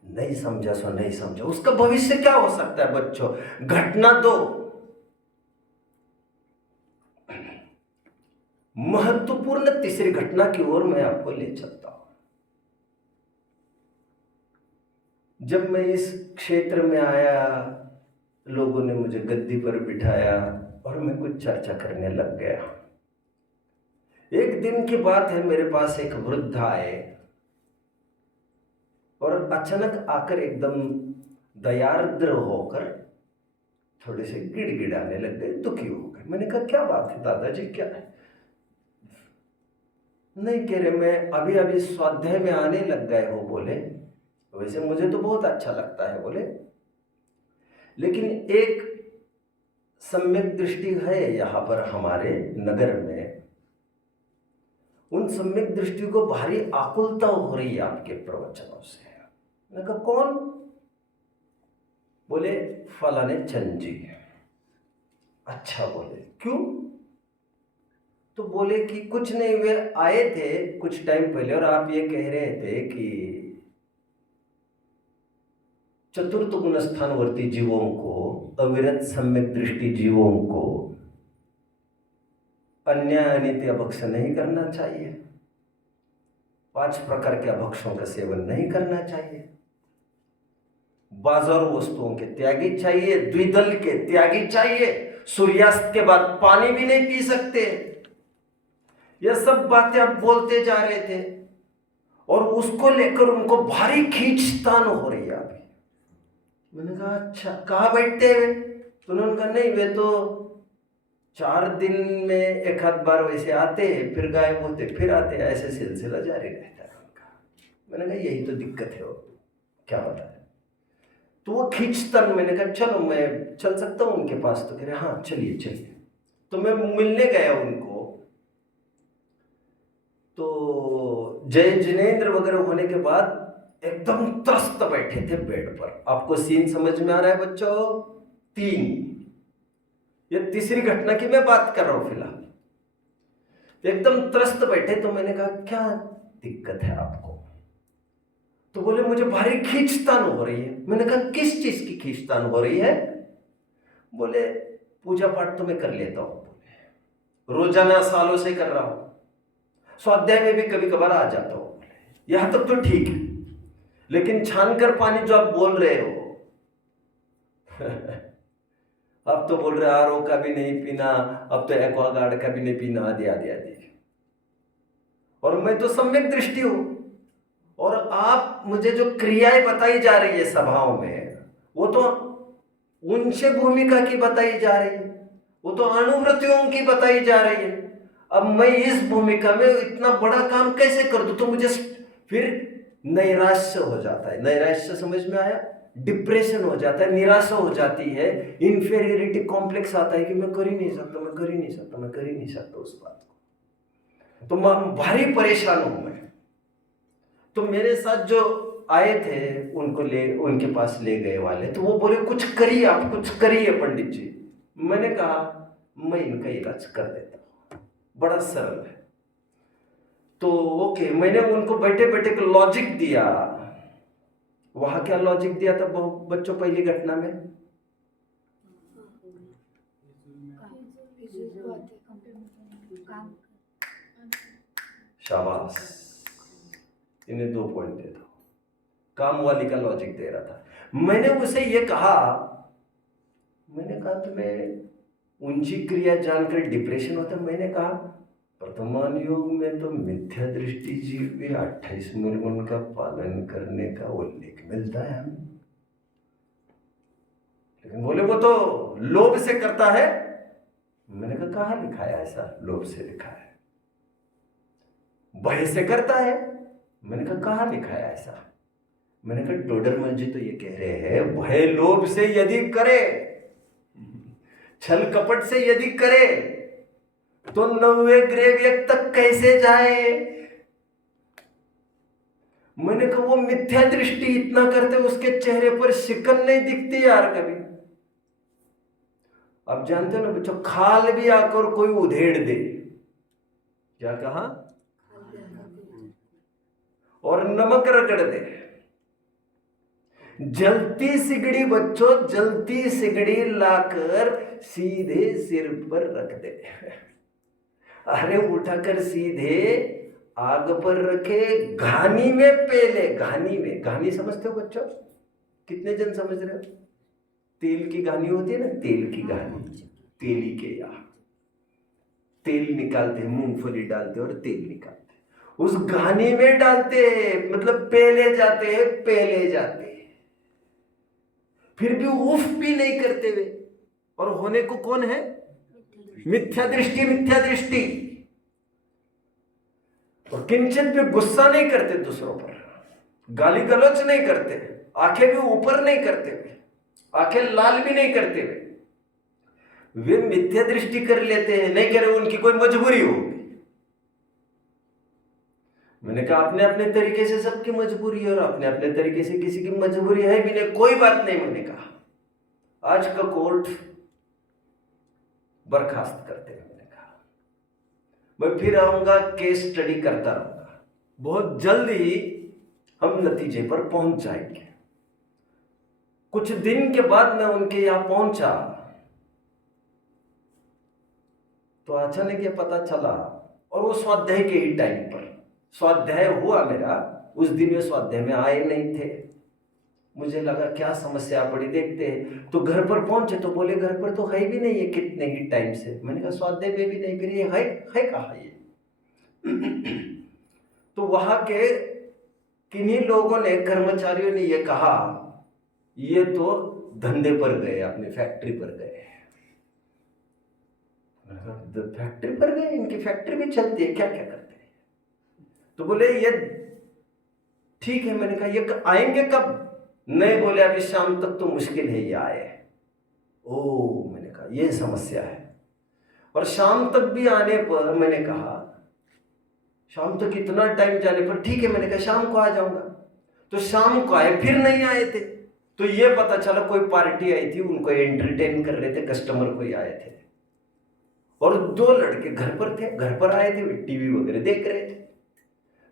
नहीं समझा सो नहीं समझा, उसका भविष्य क्या हो सकता है बच्चों? घटना दो, महत्वपूर्ण तीसरी घटना की ओर मैं आपको ले चलता हूं। जब मैं इस क्षेत्र में आया, लोगों ने मुझे गद्दी पर बिठाया और मैं कुछ चर्चा करने लग गया। एक दिन की बात है, मेरे पास एक वृद्ध आए और अचानक आकर एकदम दयार्द्र होकर थोड़े से गिड़गिड़ाने लग गए, दुखी हो गए। मैंने कहा क्या बात है दादाजी, क्या है? नहीं कह रहे, मैं अभी अभी स्वाध्याय में आने लग गए हो बोले। वैसे मुझे तो बहुत अच्छा लगता है बोले, लेकिन एक सम्यक दृष्टि है यहाँ पर हमारे नगर में, उन सम्यक दृष्टि को भारी आकुलता हो रही है आपके प्रवचनों से। मैंने कहा कौन? बोले फलाने चंद जी। अच्छा बोले, क्यों? तो बोले कि कुछ नहीं, वे आए थे कुछ टाइम पहले और आप ये कह रहे थे कि चतुर्थ गुण स्थानवर्ती जीवों को, अविरत सम्यक दृष्टि जीवों को अन्याय अनित्य अभक्ष नहीं करना चाहिए, 5 प्रकार के अभक्षों का सेवन नहीं करना चाहिए, बाजारू वस्तुओं के त्यागी चाहिए, द्विदल के त्यागी चाहिए, सूर्यास्त के बाद पानी भी नहीं पी सकते। यह सब बातें आप बोलते जा रहे थे और उसको लेकर उनको भारी खींचतान हो रही है अभी। मैंने कहा अच्छा, कहाँ बैठते हैं? तो उन्होंने कहा नहीं, वे तो 4 दिन में एक आध बार वैसे आते हैं, फिर गायब होते, फिर आते, ऐसे सिलसिला जारी रहता है उनका। मैंने कहा यही तो दिक्कत है, वो क्या होता है? तो वो खींचतान, मैंने कहा चलो मैं चल सकता हूँ उनके पास? तो कह रहे हाँ चलिए चलिए। तो मैं मिलने गया उनको, तो जय जिनेंद्र वगैरह होने के बाद एकदम त्रस्त बैठे थे बेड पर। आपको सीन समझ में आ रहा है बच्चों? 3, ये तीसरी घटना की मैं बात कर रहा हूं फिलहाल। एकदम त्रस्त बैठे। तो मैंने कहा क्या दिक्कत है आपको? तो बोले मुझे भारी खींचतान हो रही है। मैंने कहा किस चीज की खींचतान हो रही है? बोले पूजा पाठ तो मैं कर लेता हूं, रोजाना सालों से कर रहा हूं, स्वाध्याय में भी कभी कभार आ जाता हूं, यहां तक तो ठीक है, लेकिन छानकर पानी जो आप बोल रहे हो अब तो बोल रहे आरओ का भी नहीं पीना, अब तो एक्वागार्ड का भी नहीं पीना, आदि आदि आदि। और मैं तो सम्यक दृष्टि हूं, और आप मुझे जो क्रियाएं बताई जा रही है सभाओं में, वो तो उनसे भूमिका की बताई जा रही है, वो तो अनुवृत्तियों की बताई जा रही है। अब मैं इस भूमिका में इतना बड़ा काम कैसे कर दूं? तो मुझे फिर नैराश्य हो जाता है। नैराश्य समझ में आया? डिप्रेशन हो जाता है, निराशा हो जाती है, इंफीरियरिटी कॉम्प्लेक्स आता है कि मैं कर ही नहीं सकता, मैं कर ही नहीं सकता, मैं कर ही नहीं सकता उस बात को। तो मैं भारी परेशान हूं मैं। तो मेरे साथ जो आए थे उनके पास ले गए वाले, तो वो बोले कुछ करिए, आप कुछ करिए पंडित जी। मैंने कहा मैं इनका इलाज कर देता हूं, बड़ा सरल है। तो ओके, मैंने उनको बैठे बैठे को लॉजिक दिया। वहां क्या लॉजिक दिया था बच्चों पहली घटना में? शाबाश, इन्हें 2 पॉइंट दे दो। काम वाली का लॉजिक दे रहा था। मैंने उसे ये कहा, मैंने कहा तुम्हें ऊंची क्रिया जानकर डिप्रेशन होता है? मैंने कहा वर्तमान युग में तो मिथ्या दृष्टि जीव भी 28 निर्गुण का पालन करने का उल्लेख मिलता है हमें। लेकिन बोले वो तो लोभ से करता है। मैंने कहा कहाँ लिखा है ऐसा? लोभ से लिखा है। भय से करता है। मैंने कहा कहाँ लिखा है ऐसा? मैंने कहा टोडरमल जी तो ये कह रहे हैं भय लोभ से यदि करे, छल कपट से यदि करे तो 9वें ग्रेव यज्ञ तक कैसे जाए। मैंने कहा वो मिथ्या दृष्टि इतना करते उसके चेहरे पर शिकन नहीं दिखती यार कभी। अब जानते हो ना बच्चों, खाल भी आकर कोई उधेड़ दे, क्या कहा, और नमक रगड़ दे, जलती सिगड़ी बच्चों, जलती सिगड़ी लाकर सीधे सिर पर रख दे। अरे उठाकर सीधे आग पर रखे, घानी में पेले, घानी में, घानी समझते हो बच्चों, कितने जन समझ रहे हो? तेल की घानी होती है ना, तेल की घानी, तेली के यहाँ तेल निकालते हैं, मूंगफली डालते और तेल निकालते, उस घानी में डालते, मतलब पेले जाते हैं, पेले जाते, फिर भी उफ भी नहीं करते वे। और होने को कौन है? मिथ्या दृष्टि, मिथ्या दृष्टि। और किंचित भी गुस्सा नहीं करते दूसरों पर, गाली गलौच नहीं करते, आंखें भी ऊपर नहीं करते, आंखें लाल भी नहीं करते वे मिथ्या दृष्टि कर लेते हैं। नहीं करे, उनकी कोई मजबूरी होगी। मैंने कहा अपने अपने तरीके से सबकी मजबूरी है, और अपने अपने तरीके से किसी की मजबूरी है भी नहीं, कोई बात नहीं। मैंने कहा आज का कोर्ट बर्खास्त करते हैं। मैंने कहा मैं फिर आऊंगा, केस स्टडी करता रहूंगा, बहुत जल्द ही हम नतीजे पर पहुंच जाएंगे। कुछ दिन के बाद मैं उनके यहां पहुंचा तो अचानक ये पता चला, और वो स्वाध्याय के ही टाइम पर स्वाध्याय हुआ मेरा, उस दिन वे स्वाध्याय में आए नहीं थे। मुझे लगा क्या समस्या पड़ी, देखते हैं। तो घर पर पहुंचे तो बोले घर पर तो है भी नहीं है कितने ही टाइम से। मैंने कहा स्वाध्याय में भी नहीं, फिर ये है कहाँ ये? तो वहां के किन्हीं लोगों ने, कर्मचारियों ने ये कहा ये तो धंधे पर गए, अपनी फैक्ट्री पर गए। फैक्ट्री पर गए, इनकी फैक्ट्री भी चलती है, क्या क्या करते हैं? तो बोले ये ठीक है। मैंने कहा ये आएंगे कब? नहीं, बोले अभी शाम तक तो मुश्किल है ये आए। ओ, मैंने कहा ये समस्या है। और शाम तक भी आने पर मैंने कहा शाम तक इतना टाइम जाने पर ठीक है, मैंने कहा शाम को आ जाऊंगा। तो शाम को आए, फिर नहीं आए थे। तो ये पता चला कोई पार्टी आई थी, उनको एंटरटेन कर रहे थे, कस्टमर कोई आए थे, और 2 लड़के घर पर थे, घर पर आए थे, वे टीवी वगैरह देख रहे थे।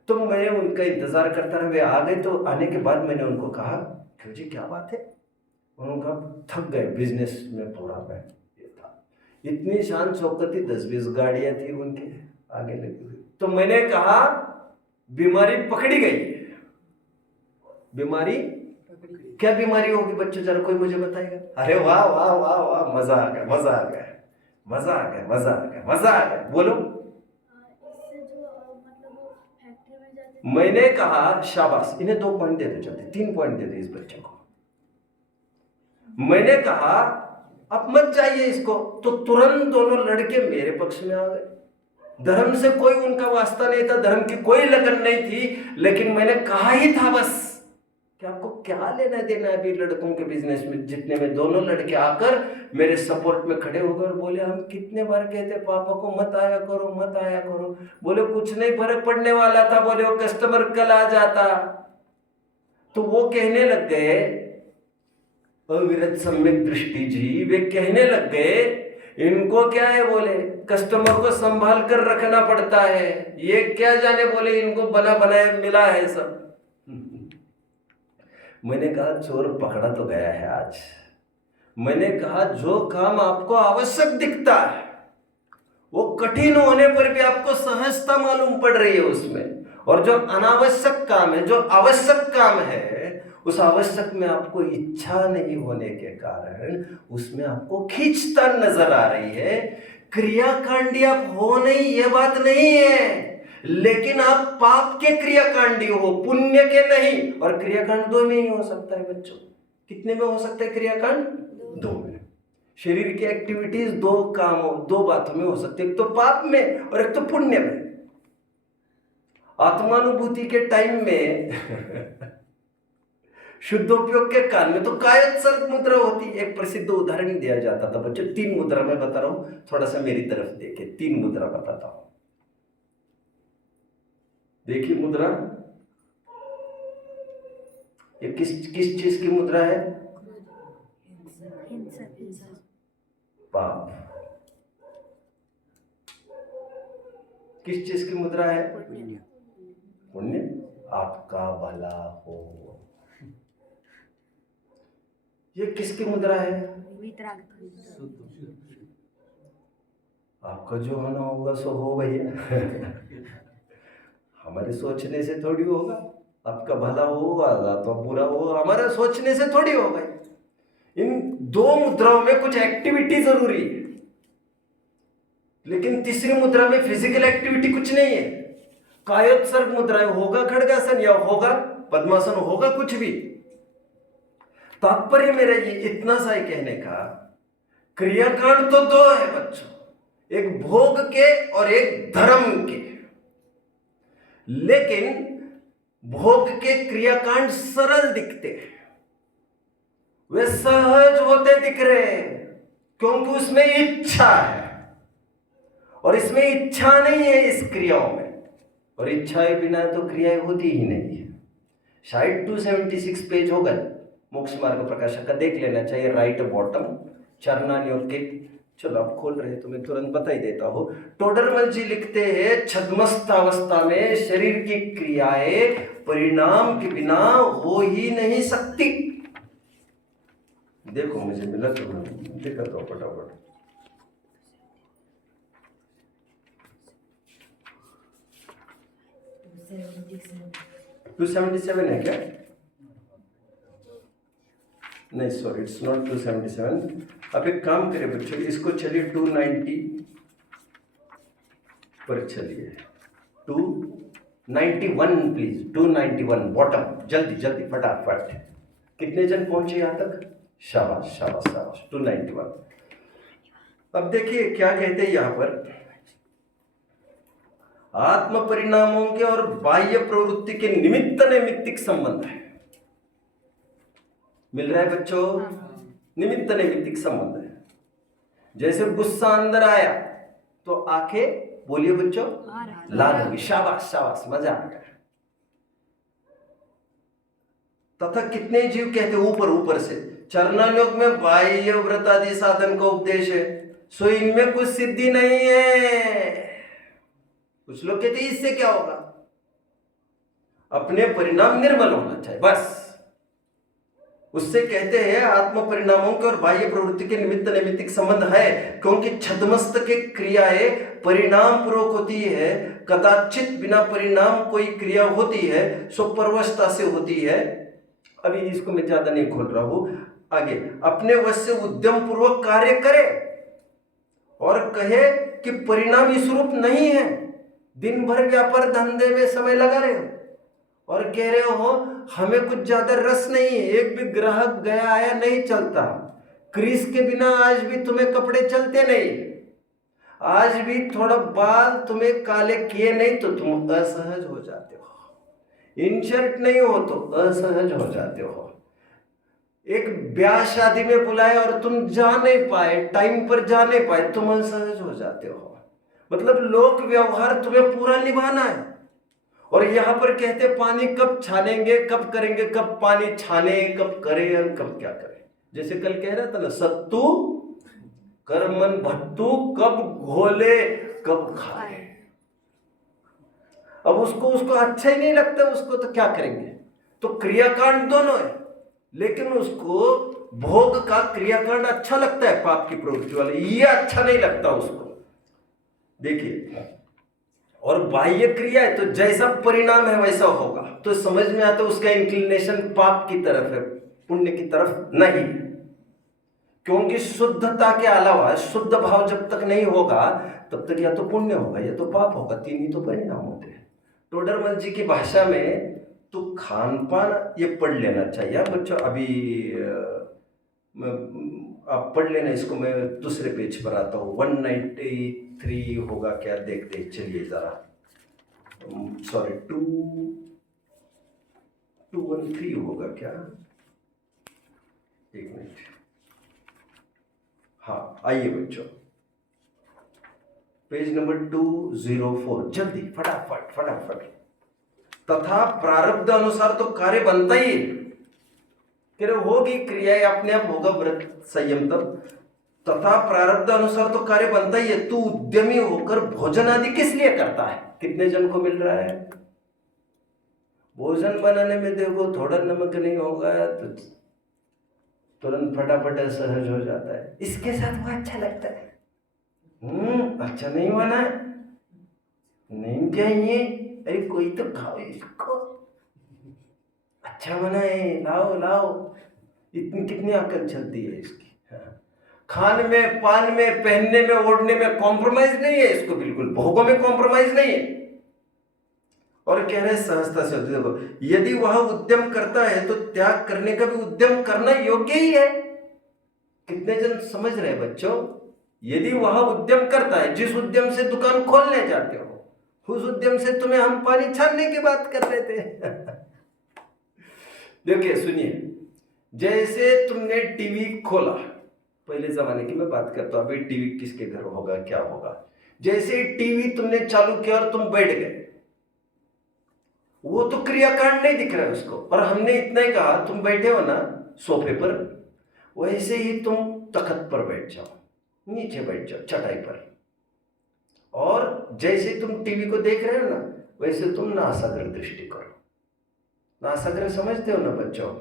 तो मैं उनका इंतजार करता रहा, वे आ गए। तो आने के बाद मैंने उनको कहा क्यों जी क्या बात है? उन्होंने कहा थक गए, बिजनेस में थोड़ा मैं ये था। इतनी शान शौकती, 10-20 गाड़ियां थी उनके आगे लगी हुई। तो मैंने कहा बीमारी पकड़ी गई। बीमारी क्या बीमारी होगी बच्चों, जरा कोई मुझे बताएगा? अरे वाह वाह वाह वाह, मजा आ गया, मजा आ गया, मजा आ गया, मजा आ गया, मजा आ गया। बोलो। मैंने कहा शाबाश, इन्हें 2 पॉइंट दे दो, चलते 3 पॉइंट दे दो इस बच्चे को। मैंने कहा अब मत जाइए इसको। तो तुरंत दोनों लड़के मेरे पक्ष में आ गए। धर्म से कोई उनका वास्ता नहीं था, धर्म की कोई लगन नहीं थी, लेकिन मैंने कहा ही था बस कि आपको क्या लेना देना है अभी लड़कों के बिजनेस में। जितने में दोनों लड़के आकर मेरे सपोर्ट में खड़े हो गए और बोले हम कितने बार कहते पापा को मत आया करो, मत आया करो। बोले कुछ नहीं फर्क पड़ने वाला था, बोले वो कस्टमर कल आ जाता। तो वो कहने लग गए, अविरत सम्यक दृष्टि जी, वे कहने लग गए इनको क्या है, बोले कस्टमर को संभाल कर रखना पड़ता है, ये क्या जाने, बोले इनको बना बनाया मिला है सब। मैंने कहा चोर पकड़ा तो गया है आज। मैंने कहा जो काम आपको आवश्यक दिखता है वो कठिन होने पर भी आपको सहजता मालूम पड़ रही है उसमें, और जो अनावश्यक काम है, जो आवश्यक काम है, उस आवश्यक में आपको इच्छा नहीं होने के कारण उसमें आपको खींचता नजर आ रही है। क्रियाकांडी आप हो नहीं, ये बात नहीं है, लेकिन आप पाप के क्रियाकांडी हो, पुण्य के नहीं। और क्रियाकांड 2 में ही हो सकता है बच्चों। कितने में हो सकता है क्रियाकांड? 2 में। शरीर की एक्टिविटीज 2 कामों, 2 बातों में हो सकती है, एक तो पाप में और एक तो पुण्य में। आत्मानुभूति के टाइम में शुद्धोपयोग के काल में तो कायोत्सर्ग मुद्रा होती। एक प्रसिद्ध उदाहरण दिया जाता था बच्चों, 3 मुद्रा मैं बता रहा हूं, थोड़ा सा मेरी तरफ देखिए। 3 मुद्रा बताता हूं, देखिए मुद्रा, ये किस किस चीज की मुद्रा है? पाप। किस चीज की मुद्रा है? पुण्य। पुण्य। आपका भला हो। ये किसकी मुद्रा है? आपका जो होना होगा सो हो भैया। हमारे सोचने से थोड़ी होगा। आपका भला होगा तो बुरा हो, हमारे सोचने से थोड़ी होगा। इन 2 मुद्राओं में कुछ एक्टिविटी जरूरी है, लेकिन तीसरी मुद्रा में फिजिकल एक्टिविटी कुछ नहीं है। कायोत्सर्ग मुद्रा होगा खड्गासन या होगा पद्मासन, होगा कुछ भी। तात्पर्य मेरा ये इतना सा ही कहने का, क्रियाकांड तो 2 है बच्चों, एक भोग के और एक धर्म के। लेकिन भोग के क्रियाकांड सरल दिखते हैं, वे सहज होते दिख रहे हैं, क्योंकि उसमें इच्छा है, और इसमें इच्छा नहीं है इस क्रियाओं में, और इच्छा के बिना तो क्रियाएं होती ही नहीं है। शायद 276 पेज होगा मोक्ष मार्ग प्रकाशक का, देख लेना चाहिए, राइट बॉटम, चरणान्योग के। चलो आप खोल रहे तो मैं तुरंत बता ही देता हूं। टोडरमल जी लिखते हैं, छद्मस्त अवस्था में शरीर की क्रियाएं परिणाम के बिना हो ही नहीं सकती। देखो मुझे मिला तो दिखाता हूं फटाफट। टू 277 है क्या? नहीं सॉरी, इट्स नॉट 277। अब एक काम करें बच्चों, इसको चलिए 290 पर चलिए, 291 प्लीज, 291 बॉटम, जल्दी जल्दी फटाफट। कितने जन पहुंचे यहां तक? शाबाश शाबाश शाबाश, 291। अब देखिए क्या कहते हैं यहां पर, आत्म परिणामों के और बाह्य प्रवृत्ति के निमित्त नैमित्तिक संबंध है। मिल रहा है बच्चों? निमित्त नैमित्तिक संबंध है। जैसे गुस्सा अंदर आया तो आंखें, बोलिए बच्चों, लाल होगी। शाबाश शाबाश, मजा आ गया। तथा कितने जीव कहते ऊपर ऊपर से, चरणान्योग में बाह्य व्रत आदि साधन का उपदेश है, सो इनमें कुछ सिद्धि नहीं है। कुछ लोग कहते इससे क्या होगा? अपने परिणाम निर्मल होना चाहिए बस। उससे कहते हैं आत्म परिणामों के और बाह्य प्रवृत्ति के निमित्त नैमित्तिक संबंध है, क्योंकि छद्मस्त के क्रियाएं परिणाम पूर्वक होती है। कदाचित बिना परिणाम कोई क्रिया होती है सो परवशता से होती है। अभी इसको मैं ज्यादा नहीं खोल रहा हूं, आगे। अपने वश से उद्यम पूर्वक कार्य करे और कहे कि परिणाम इस रूप नहीं है। दिन भर व्यापार धंधे में समय लगा रहे हो और कह रहे हो हमें कुछ ज्यादा रस नहीं है, एक भी ग्राहक गया आया नहीं चलता, क्रीज के बिना आज भी तुम्हें कपड़े चलते नहीं, आज भी थोड़ा बाल तुम्हें काले किए नहीं तो तुम असहज हो जाते हो, इनशर्ट नहीं हो तो असहज हो जाते हो, एक ब्याह शादी में बुलाए और तुम जा नहीं पाए, टाइम पर जा नहीं पाए, तुम असहज हो जाते हो। मतलब लोक व्यवहार तुम्हें पूरा निभाना है। और यहां पर कहते पानी कब छानेंगे, कब करेंगे, कब पानी छाने, कब करें और कब क्या करें। जैसे कल कह रहा था ना, सत्तू कर्मन भट्टू, कब घोले कब खाए। अब उसको अच्छा ही नहीं लगता उसको, तो क्या करेंगे? तो क्रियाकांड दोनों है, लेकिन उसको भोग का क्रियाकांड अच्छा लगता है, पाप की प्रवृत्ति वाले ये अच्छा नहीं लगता उसको। देखिए, और बाह्य क्रिया है तो जैसा परिणाम है वैसा होगा, तो समझ में आता है उसका इंक्लिनेशन पाप की तरफ है, पुण्य की तरफ नहीं। क्योंकि शुद्धता के अलावा शुद्ध भाव जब तक नहीं होगा तब तक या तो पुण्य होगा या तो पाप होगा, 3 ही तो परिणाम होते हैं। टोडरमल जी की भाषा में तो खान पान ये पढ़ लेना चाहिए बच्चों। अभी आप पढ़ लेना इसको, मैं दूसरे पेज पर आता हूँ। 193 होगा क्या, देखते चलिए जरा, सॉरी 213 होगा क्या, एक मिनट, हाँ आइए बच्चों, पेज नंबर 204, जल्दी फटाफट फटाफट। तथा प्रारब्ध अनुसार तो कार्य बनता ही है, फिर होगी क्रियाएं, अपने आप होगा व्रत संयम तब। तथा प्रारब्ध अनुसार तो कार्य बनता ही है, तू उद्यमी होकर भोजन आदि किस लिए करता है? कितने जन को मिल रहा है? भोजन बनाने में देखो थोड़ा नमक नहीं होगा तो तुरंत फटाफट सहज हो जाता है, इसके साथ वो अच्छा लगता है। अच्छा नहीं बना, नहीं चाहिए, अरे कोई तो खाओ इसको, अच्छा बना है, लाओ लाओ, इतनी कितनी अकल चलती है इसकी। हाँ। खान में, पान में, पहनने में, ओढ़ने में कॉम्प्रोमाइज नहीं है इसको, बिल्कुल भोगों में कॉम्प्रोमाइज नहीं है। और कह रहे सहजता से होती, देखो यदि वह उद्यम करता है तो त्याग करने का भी उद्यम करना योग्य ही है। कितने जन समझ रहे हैं बच्चों? यदि वह उद्यम करता है, जिस उद्यम से दुकान खोलने जाते हो, उस उद्यम से तुम्हें हम पानी छानने की बात कर रहे थे। देखिए सुनिए, जैसे तुमने टीवी खोला, पहले जमाने की मैं बात करता हूं, अभी टीवी किसके घर होगा क्या होगा। जैसे टीवी तुमने चालू किया और तुम बैठ गए, वो तो क्रियाकांड नहीं दिख रहा है उसको, और हमने इतना ही कहा तुम बैठे हो ना सोफे पर, वैसे ही तुम तख्त पर बैठ जाओ, नीचे बैठ जाओ चटाई पर, और जैसे तुम टीवी को देख रहे हो ना, वैसे तुम नासाग्र दृष्टि करो। नासाग्र समझते हो ना बच्चों?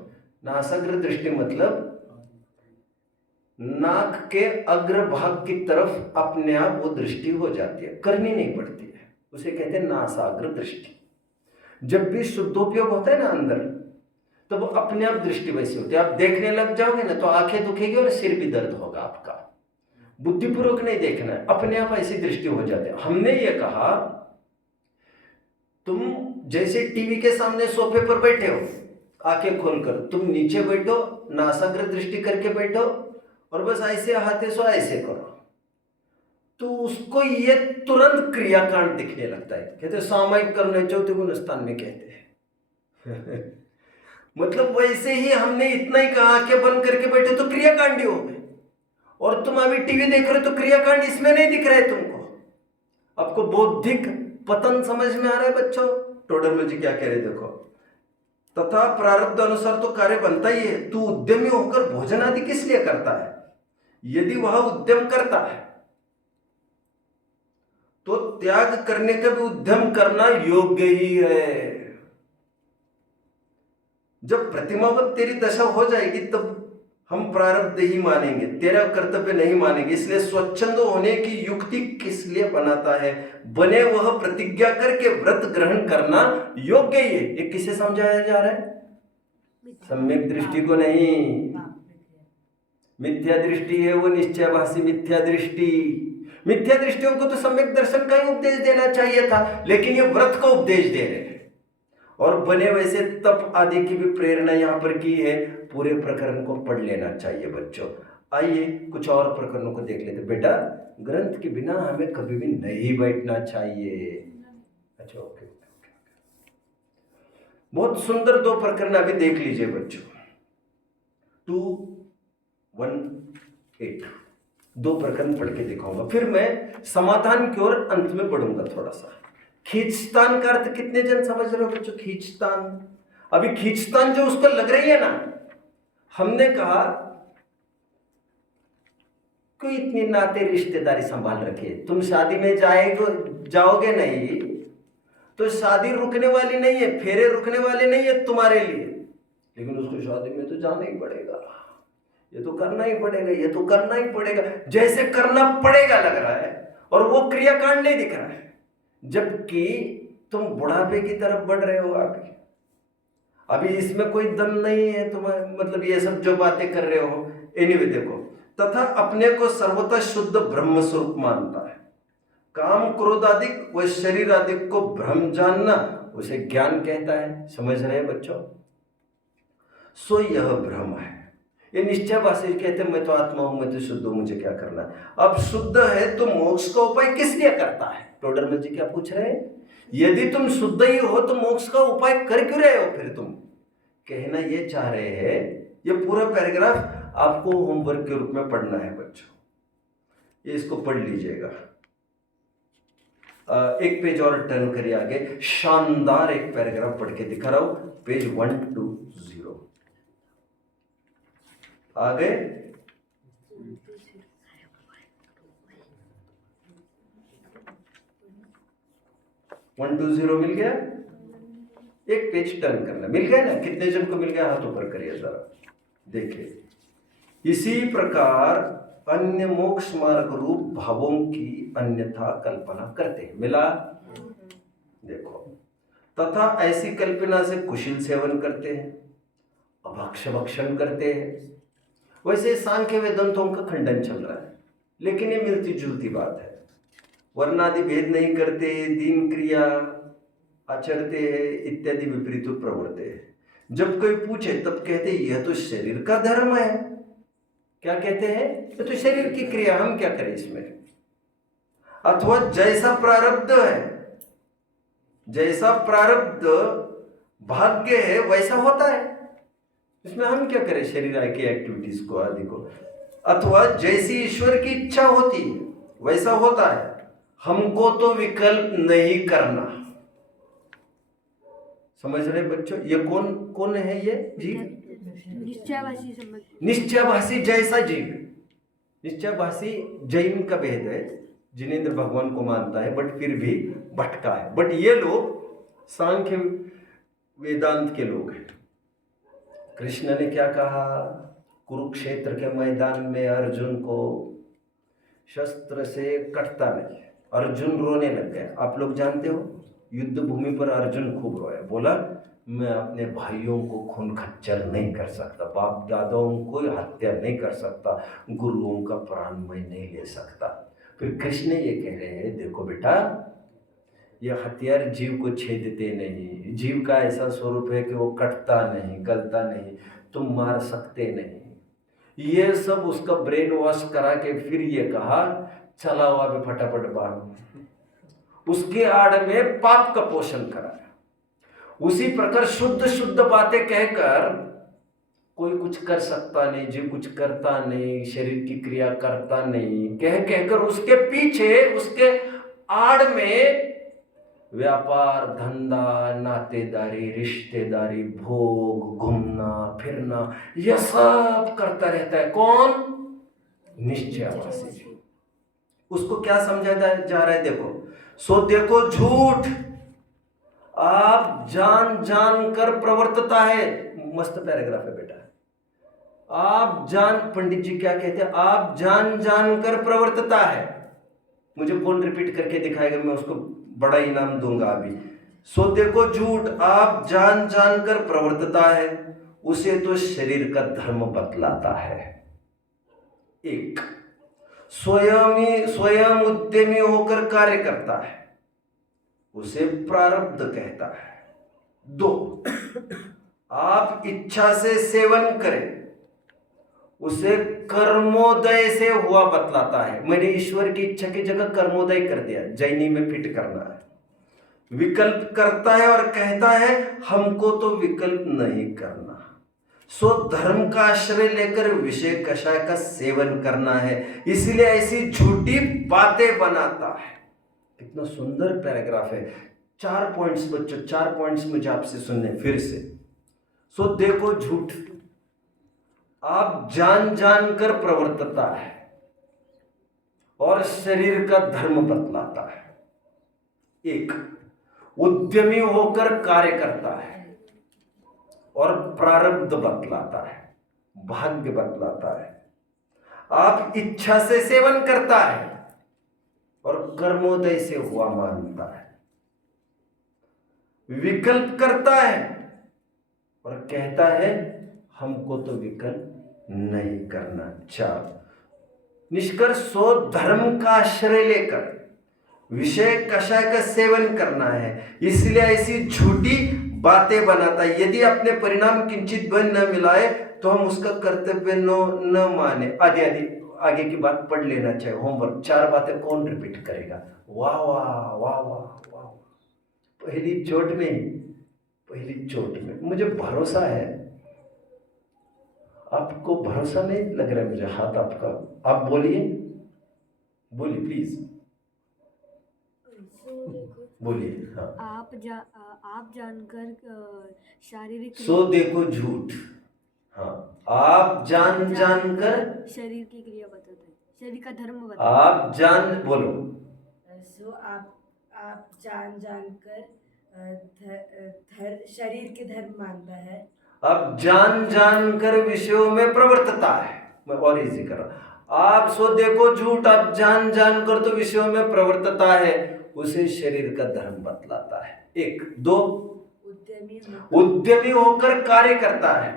नासाग्र दृष्टि मतलब नाक के अग्रभाग की तरफ अपने आप वो दृष्टि हो जाती है, करनी नहीं पड़ती है, उसे कहते हैं नासाग्र दृष्टि। जब भी शुद्धोपयोग होता है ना अंदर, तो वो अपने आप दृष्टि वैसी होती है। आप देखने लग जाओगे ना तो आंखें दुखेगी और सिर भी दर्द होगा आपका। बुद्धिपूर्वक नहीं देखना है, अपने आप ऐसी दृष्टि हो जाती है। हमने ये कहा तुम जैसे टीवी के सामने सोफे पर बैठे हो, आंखें खोलकर तुम नीचे बैठो, नासाग्र दृष्टि करके बैठो, और बस ऐसे हाथे सो ऐसे करो, तो उसको ये तुरंत क्रियाकांड दिखने लगता है। कहते सामयिक करने चौथे गुण स्थान में कहते हैं। मतलब वैसे ही हमने इतना ही कहा, आंखें बंद करके बैठे तो क्रियाकांड ही हो गए, और तुम अभी टीवी देख रहे हो तो क्रियाकांड इसमें नहीं दिख रहा है तुमको। आपको बौद्धिक पतन समझ में आ रहा है बच्चों? टोडरमल जी क्या कह रहे देखो, तथा प्रारब्ध अनुसार तो कार्य बनता ही है, तू उद्यमी होकर भोजन आदि किस लिए करता है? यदि वह उद्यम करता है तो त्याग करने का भी उद्यम करना योग्य ही है। जब प्रतिमावत तेरी दशा हो जाएगी तब हम प्रारब्ध ही मानेंगे, तेरा कर्तव्य नहीं मानेंगे। इसलिए स्वच्छंद होने की युक्ति किस लिए बनाता है? बने वह प्रतिज्ञा करके व्रत ग्रहण करना योग्य ही है। ये किसे समझाया जा रहा है? सम्यक दृष्टि को नहीं, मिथ्या दृष्टि है वो निश्चयभासी मिथ्या दृष्टि। मिथ्या दृष्टियों को तो सम्यक दर्शन का ही उपदेश देना चाहिए था, लेकिन ये व्रत का उपदेश दे रहे हैं। और बने वैसे तप आदि की भी प्रेरणा यहाँ पर की है। पूरे प्रकरण को पढ़ लेना चाहिए बच्चों। आइए कुछ और प्रकरणों को देख लेते। बेटा ग्रंथ के बिना हमें कभी भी नहीं बैठना चाहिए। अच्छा ओके, बहुत सुंदर दो प्रकरण अभी देख लीजिए बच्चों। 218 दो प्रकरण पढ़ के दिखाऊंगा, फिर मैं समाधान की ओर अंत में बढ़ूंगा थोड़ा सा। खींचतान का अर्थ कितने जन समझ रहे हो बच्चों? खींचतान, अभी खींचतान जो उसको लग रही है ना, हमने कहा कोई इतनी नाते रिश्तेदारी संभाल रखे, तुम शादी में जाओगे नहीं तो शादी रुकने वाली नहीं है, फेरे रुकने वाले नहीं है तुम्हारे लिए, लेकिन उसको शादी में तो जाना ही पड़ेगा, ये तो करना ही पड़ेगा, ये तो करना ही पड़ेगा, जैसे करना पड़ेगा लग रहा है, और वो क्रियाकांड नहीं दिख रहा है। जबकि तुम बुढ़ापे की तरफ बढ़ रहे हो, अभी इसमें कोई दम नहीं है तुम्हें, मतलब ये सब जो बातें कर रहे हो। एनीवे देखो, तथा अपने को सर्वथा शुद्ध ब्रह्म स्वरूप मानता है। काम क्रोध आदि व शरीर आदि को भ्रम जानना उसे ज्ञान कहता है। समझ रहे हैं बच्चों? सो यह भ्रम है। ये निश्चयवासी कहते हैं मैं तो आत्मा हूं, मैं तो शुद्ध हूं, मुझे क्या करना है। अब शुद्ध है तो मोक्ष का उपाय किस लिए करता है? टोडरमल जी क्या पूछ रहे हैं? यदि तुम शुद्ध ही हो तो मोक्ष का उपाय कर क्यों रहे हो? फिर तुम कहना ये चाह रहे हैं, ये पूरा पैराग्राफ आपको होमवर्क के रूप में पढ़ना है बच्चों, ये इसको पढ़ लीजिएगा। एक पेज और टर्न करिए आगे, शानदार एक पैराग्राफ पढ़ के दिखा रहा हूं, पेज 120 आगे। 120 मिल गया? एक पेज टर्न करना, मिल गया ना? कितने जन को मिल गया? हाथ ऊपर करिए जरा, देखिए। इसी प्रकार अन्य मोक्ष मार्ग रूप भावों की अन्यथा कल्पना करते हैं। मिला? देखो, तथा ऐसी कल्पना से कुशल सेवन करते हैं, अभक्ष भक्षण करते हैं। वैसे सांख्य वेदांतों का खंडन चल रहा है, लेकिन ये मिलती जुलती बात है। वर्णादि भेद नहीं करते, दीन क्रिया आचरते हैं, इत्यादि विपरीत प्रवृत्ति है। जब कोई पूछे तब कहते यह तो शरीर का धर्म है। क्या कहते हैं? ये तो शरीर की क्रिया, हम क्या करें इसमें? अथवा जैसा प्रारब्ध है, जैसा प्रारब्ध भाग्य है वैसा होता है, इसमें हम क्या करें शरीर की एक्टिविटीज को आदि को। अथवा जैसी ईश्वर की इच्छा होती है वैसा होता है, हमको तो विकल्प नहीं करना। समझ रहे बच्चों? ये कौन कौन है? ये जीव निश्चयभाषी जैसा जीव। निश्चयभाषी जैन का भेद है, जिनेंद्र भगवान को मानता है बट फिर भी भटका है। बट ये लोग सांख्य वेदांत के लोग हैं। कृष्ण ने क्या कहा? कुरुक्षेत्र के मैदान में अर्जुन को शस्त्र से कटता नहीं, अर्जुन रोने लग गया। आप लोग जानते हो, युद्ध भूमि पर अर्जुन खूब रोया, बोला मैं अपने भाइयों को खून खच्चर नहीं कर सकता, बाप दादाओं को हत्या नहीं कर सकता, गुरुओं का प्राण मैं नहीं ले सकता। फिर कृष्ण ये कह रहे हैं, देखो बेटा, ये हथियार जीव को छेदते नहीं, जीव का ऐसा स्वरूप है कि वो कटता नहीं, गलता नहीं, तुम मार सकते नहीं। ये सब उसका ब्रेन वॉश करा के फिर ये कहा चला हुआ भी फटाफट बांध, उसके आड़ में पाप का पोषण करा। उसी प्रकार शुद्ध शुद्ध बातें कहकर कोई कुछ कर सकता नहीं, जीव कुछ करता नहीं, शरीर की क्रिया करता नहीं, कहकर उसके पीछे, उसके आड़ में व्यापार, धंधा, नातेदारी, रिश्तेदारी, भोग, घूमना फिरना, यह सब करता रहता है। कौन? निश्चयवासी। उसको क्या समझाया जा रहा है? देखो, सो देखो झूठ आप जान जान कर प्रवर्तता है। मस्त पैराग्राफ है बेटा। आप जान, पंडित जी क्या कहते हैं? आप जान जान कर प्रवर्तता है। मुझे कौन रिपीट करके दिखाएगा, मैं उसको बड़ा इनाम दूंगा अभी। सो देखो झूठ आप जान जान कर प्रवर्तता है, उसे तो शरीर का धर्म बतलाता है। एक, स्वयं उद्यमी होकर कार्य करता है, उसे प्रारब्ध कहता है। दो, आप इच्छा से सेवन करें, उसे कर्मोदय से हुआ बतलाता है। मैंने ईश्वर की इच्छा की जगह कर्मोदय कर दिया, जैनी में फिट करना है। विकल्प करता है और कहता है हमको तो विकल्प नहीं करना। सो धर्म का आश्रय लेकर विषय कषाय का सेवन करना है, इसलिए ऐसी झूठी बातें बनाता है। कितना सुंदर पैराग्राफ है। 4 पॉइंट्स बच्चों, 4 पॉइंट्स मुझे आपसे सुनने फिर से। सो देखो झूठ आप जान जान कर प्रवर्तता है और शरीर का धर्म बतलाता है। एक, उद्यमी होकर कार्य करता है और प्रारब्ध बतलाता है, भाग्य बतलाता है। आप इच्छा से सेवन करता है और कर्मोदय से हुआ मानता है। विकल्प करता है और कहता है हमको तो विकल्प नहीं करना। 4, निष्कर्ष, सो धर्म का आश्रय लेकर विषय कषाय का सेवन करना है, इसलिए ऐसी झूठी बातें बनाता है। यदि अपने परिणाम किंचित भी न मिलाए तो हम उसका कर्तव्य न माने। आगे की बात पढ़ लेना चाहिए, होमवर्क। 4 बातें कौन रिपीट करेगा? वाह वाह वाह वाह वाह। पहली चोट में मुझे भरोसा है आपको भरोसा नहीं लग रहा है मुझे, हाथ आपका, आप बोलिए, बोलिए प्लीज बोलिए। हाँ, आप जानकर शारीरिक सो देखो झूठ। हाँ, आप जान जानकर, शरीर की क्रिया बताता है, शरीर का धर्म बताता आप जान, बोलो। सो आप जान जानकर शरीर के धर्म मानता है। अब जान जानकर विषयों में प्रवर्तता है। मैं और इजी कर रहा हूं। आप सो देखो झूठ, आप जान जानकर तो विषयों में प्रवर्तता है, उसे शरीर का धर्म बतलाता है। एक। दो, उद्यमी होकर कार्य करता है,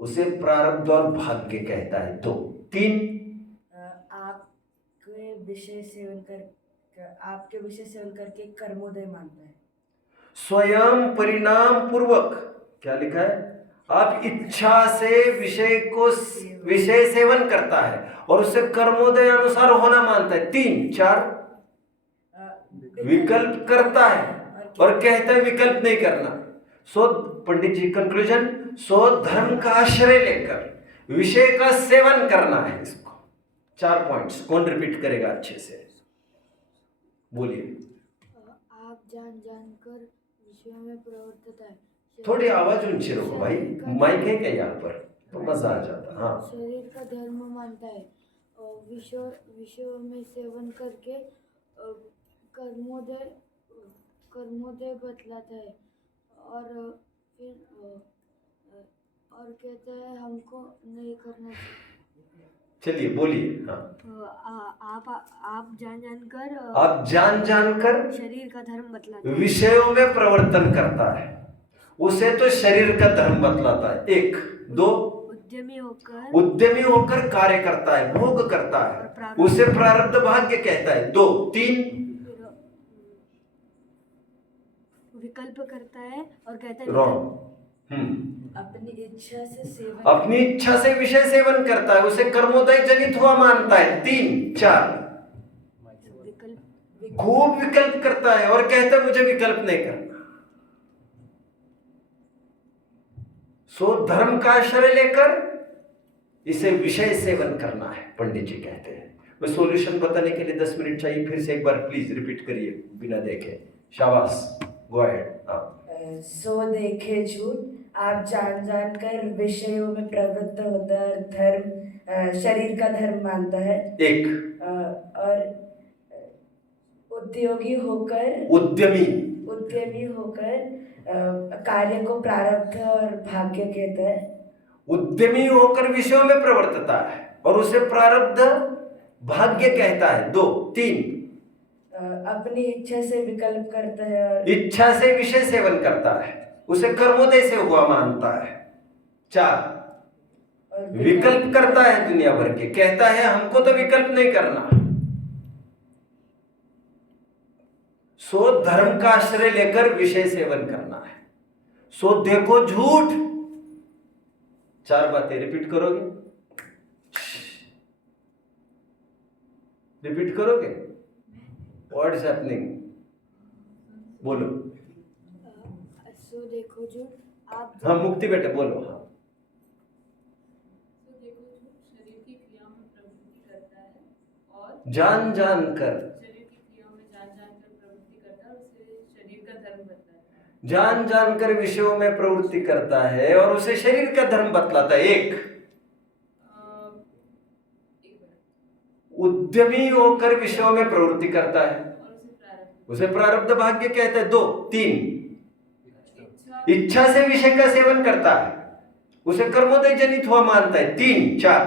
उसे प्रारब्ध और भाग्य कहता है। दो। तीन, आपके विषय सेवन करके कर्मोदय मानता है। स्वयं परिणाम पूर्वक, क्या लिखा है, आप इच्छा से विषय सेवन करता है और उसे कर्मोदय अनुसार होना मानता है। तीन। चार, विकल्प करता है और कहता है विकल्प नहीं करना। सो पंडित जी कंक्लूजन, सो धर्म का आश्रय लेकर विषय का सेवन करना है इसको। 4 पॉइंट्स कौन रिपीट करेगा अच्छे से, बोलिए। आप जान जानकर विषयों में प्रवर्तता है, थोड़ी आवाज ऊंची रखो भाई, माइक है क्या यहाँ पर, तो मजा आ जाता। हाँ, शरीर का धर्म मानता है और विषयों में सेवन करके कर्मोदय बतलाता है और फिर और कहता है हमको नहीं करना चाहिए। चलिए बोलिए। हाँ, आप जान जानकर शरीर का धर्म बतलाता है, विषयों में प्रवर्तन करता है, उसे तो शरीर का धर्म बतलाता है। एक। दो, उद्यमी होकर कार्य करता है, भोग करता है, उसे प्रारब्ध भाग्य कहता है। दो। तीन, विकल्प करता है और कहता है रॉन्ग। अपनी इच्छा से विषय सेवन करता है, उसे कर्मोदय जनित हुआ मानता है। तीन। चार, खूब विकल्प करता है और कहता है मुझे विकल्प नहीं करना। सो धर्म का आश्रय लेकर इसे विषय सेवन करना है, पंडित जी कहते हैं। मैं सॉल्यूशन बताने के लिए 10 मिनट चाहिए, फिर से एक बार प्लीज रिपीट करिए बिना देखे। शाबाश, गो अहेड। सो देखे झूठ, आप जान जानकर विषयों में प्रवृत्त होकर शरीर का धर्म मानता है। एक। और उद्यमी होकर कार्य को प्रारब्ध और भाग्य कहता है। उद्यमी होकर विषयों में प्रवर्तता है और उसे प्रारब्ध भाग्य कहता है। दो। तीन, अपनी इच्छा से विकल्प करता है और इच्छा से विषय सेवन करता है, उसे कर्मोदय से हुआ मानता है। चार, विकल्प करता है दुनिया भर के, कहता है हमको तो विकल्प नहीं करना। सो धर्म का आश्रय लेकर विषय सेवन करना है। सो देखो झूठ। 4 बातें रिपीट करोगे, रिपीट करोगे? व्हाट इज हैपनिंग, बोलो। सो देखो झूठ, आप हाँ मुक्ति बेटा बोलो। हाँ, तो देखो जो शरीर की क्रिया में प्रवृत्ति करता है और जान जानकर, शरीर की क्रियाओं में जान जानकर प्रवृत्ति करता है, उसे शरीर का धर्म बताता है। जान जानकर विषयों में प्रवृत्ति करता है और उसे शरीर का धर्म बतलाता है। एक। उद्यमी होकर विषयों में प्रवृत्ति करता है, और उसे प्रारब्ध भाग्य कहता है। दो। तीन, इच्छा से विषय का सेवन करता है, उसे कर्मोदय जनित हुआ मानता है। तीन। चार,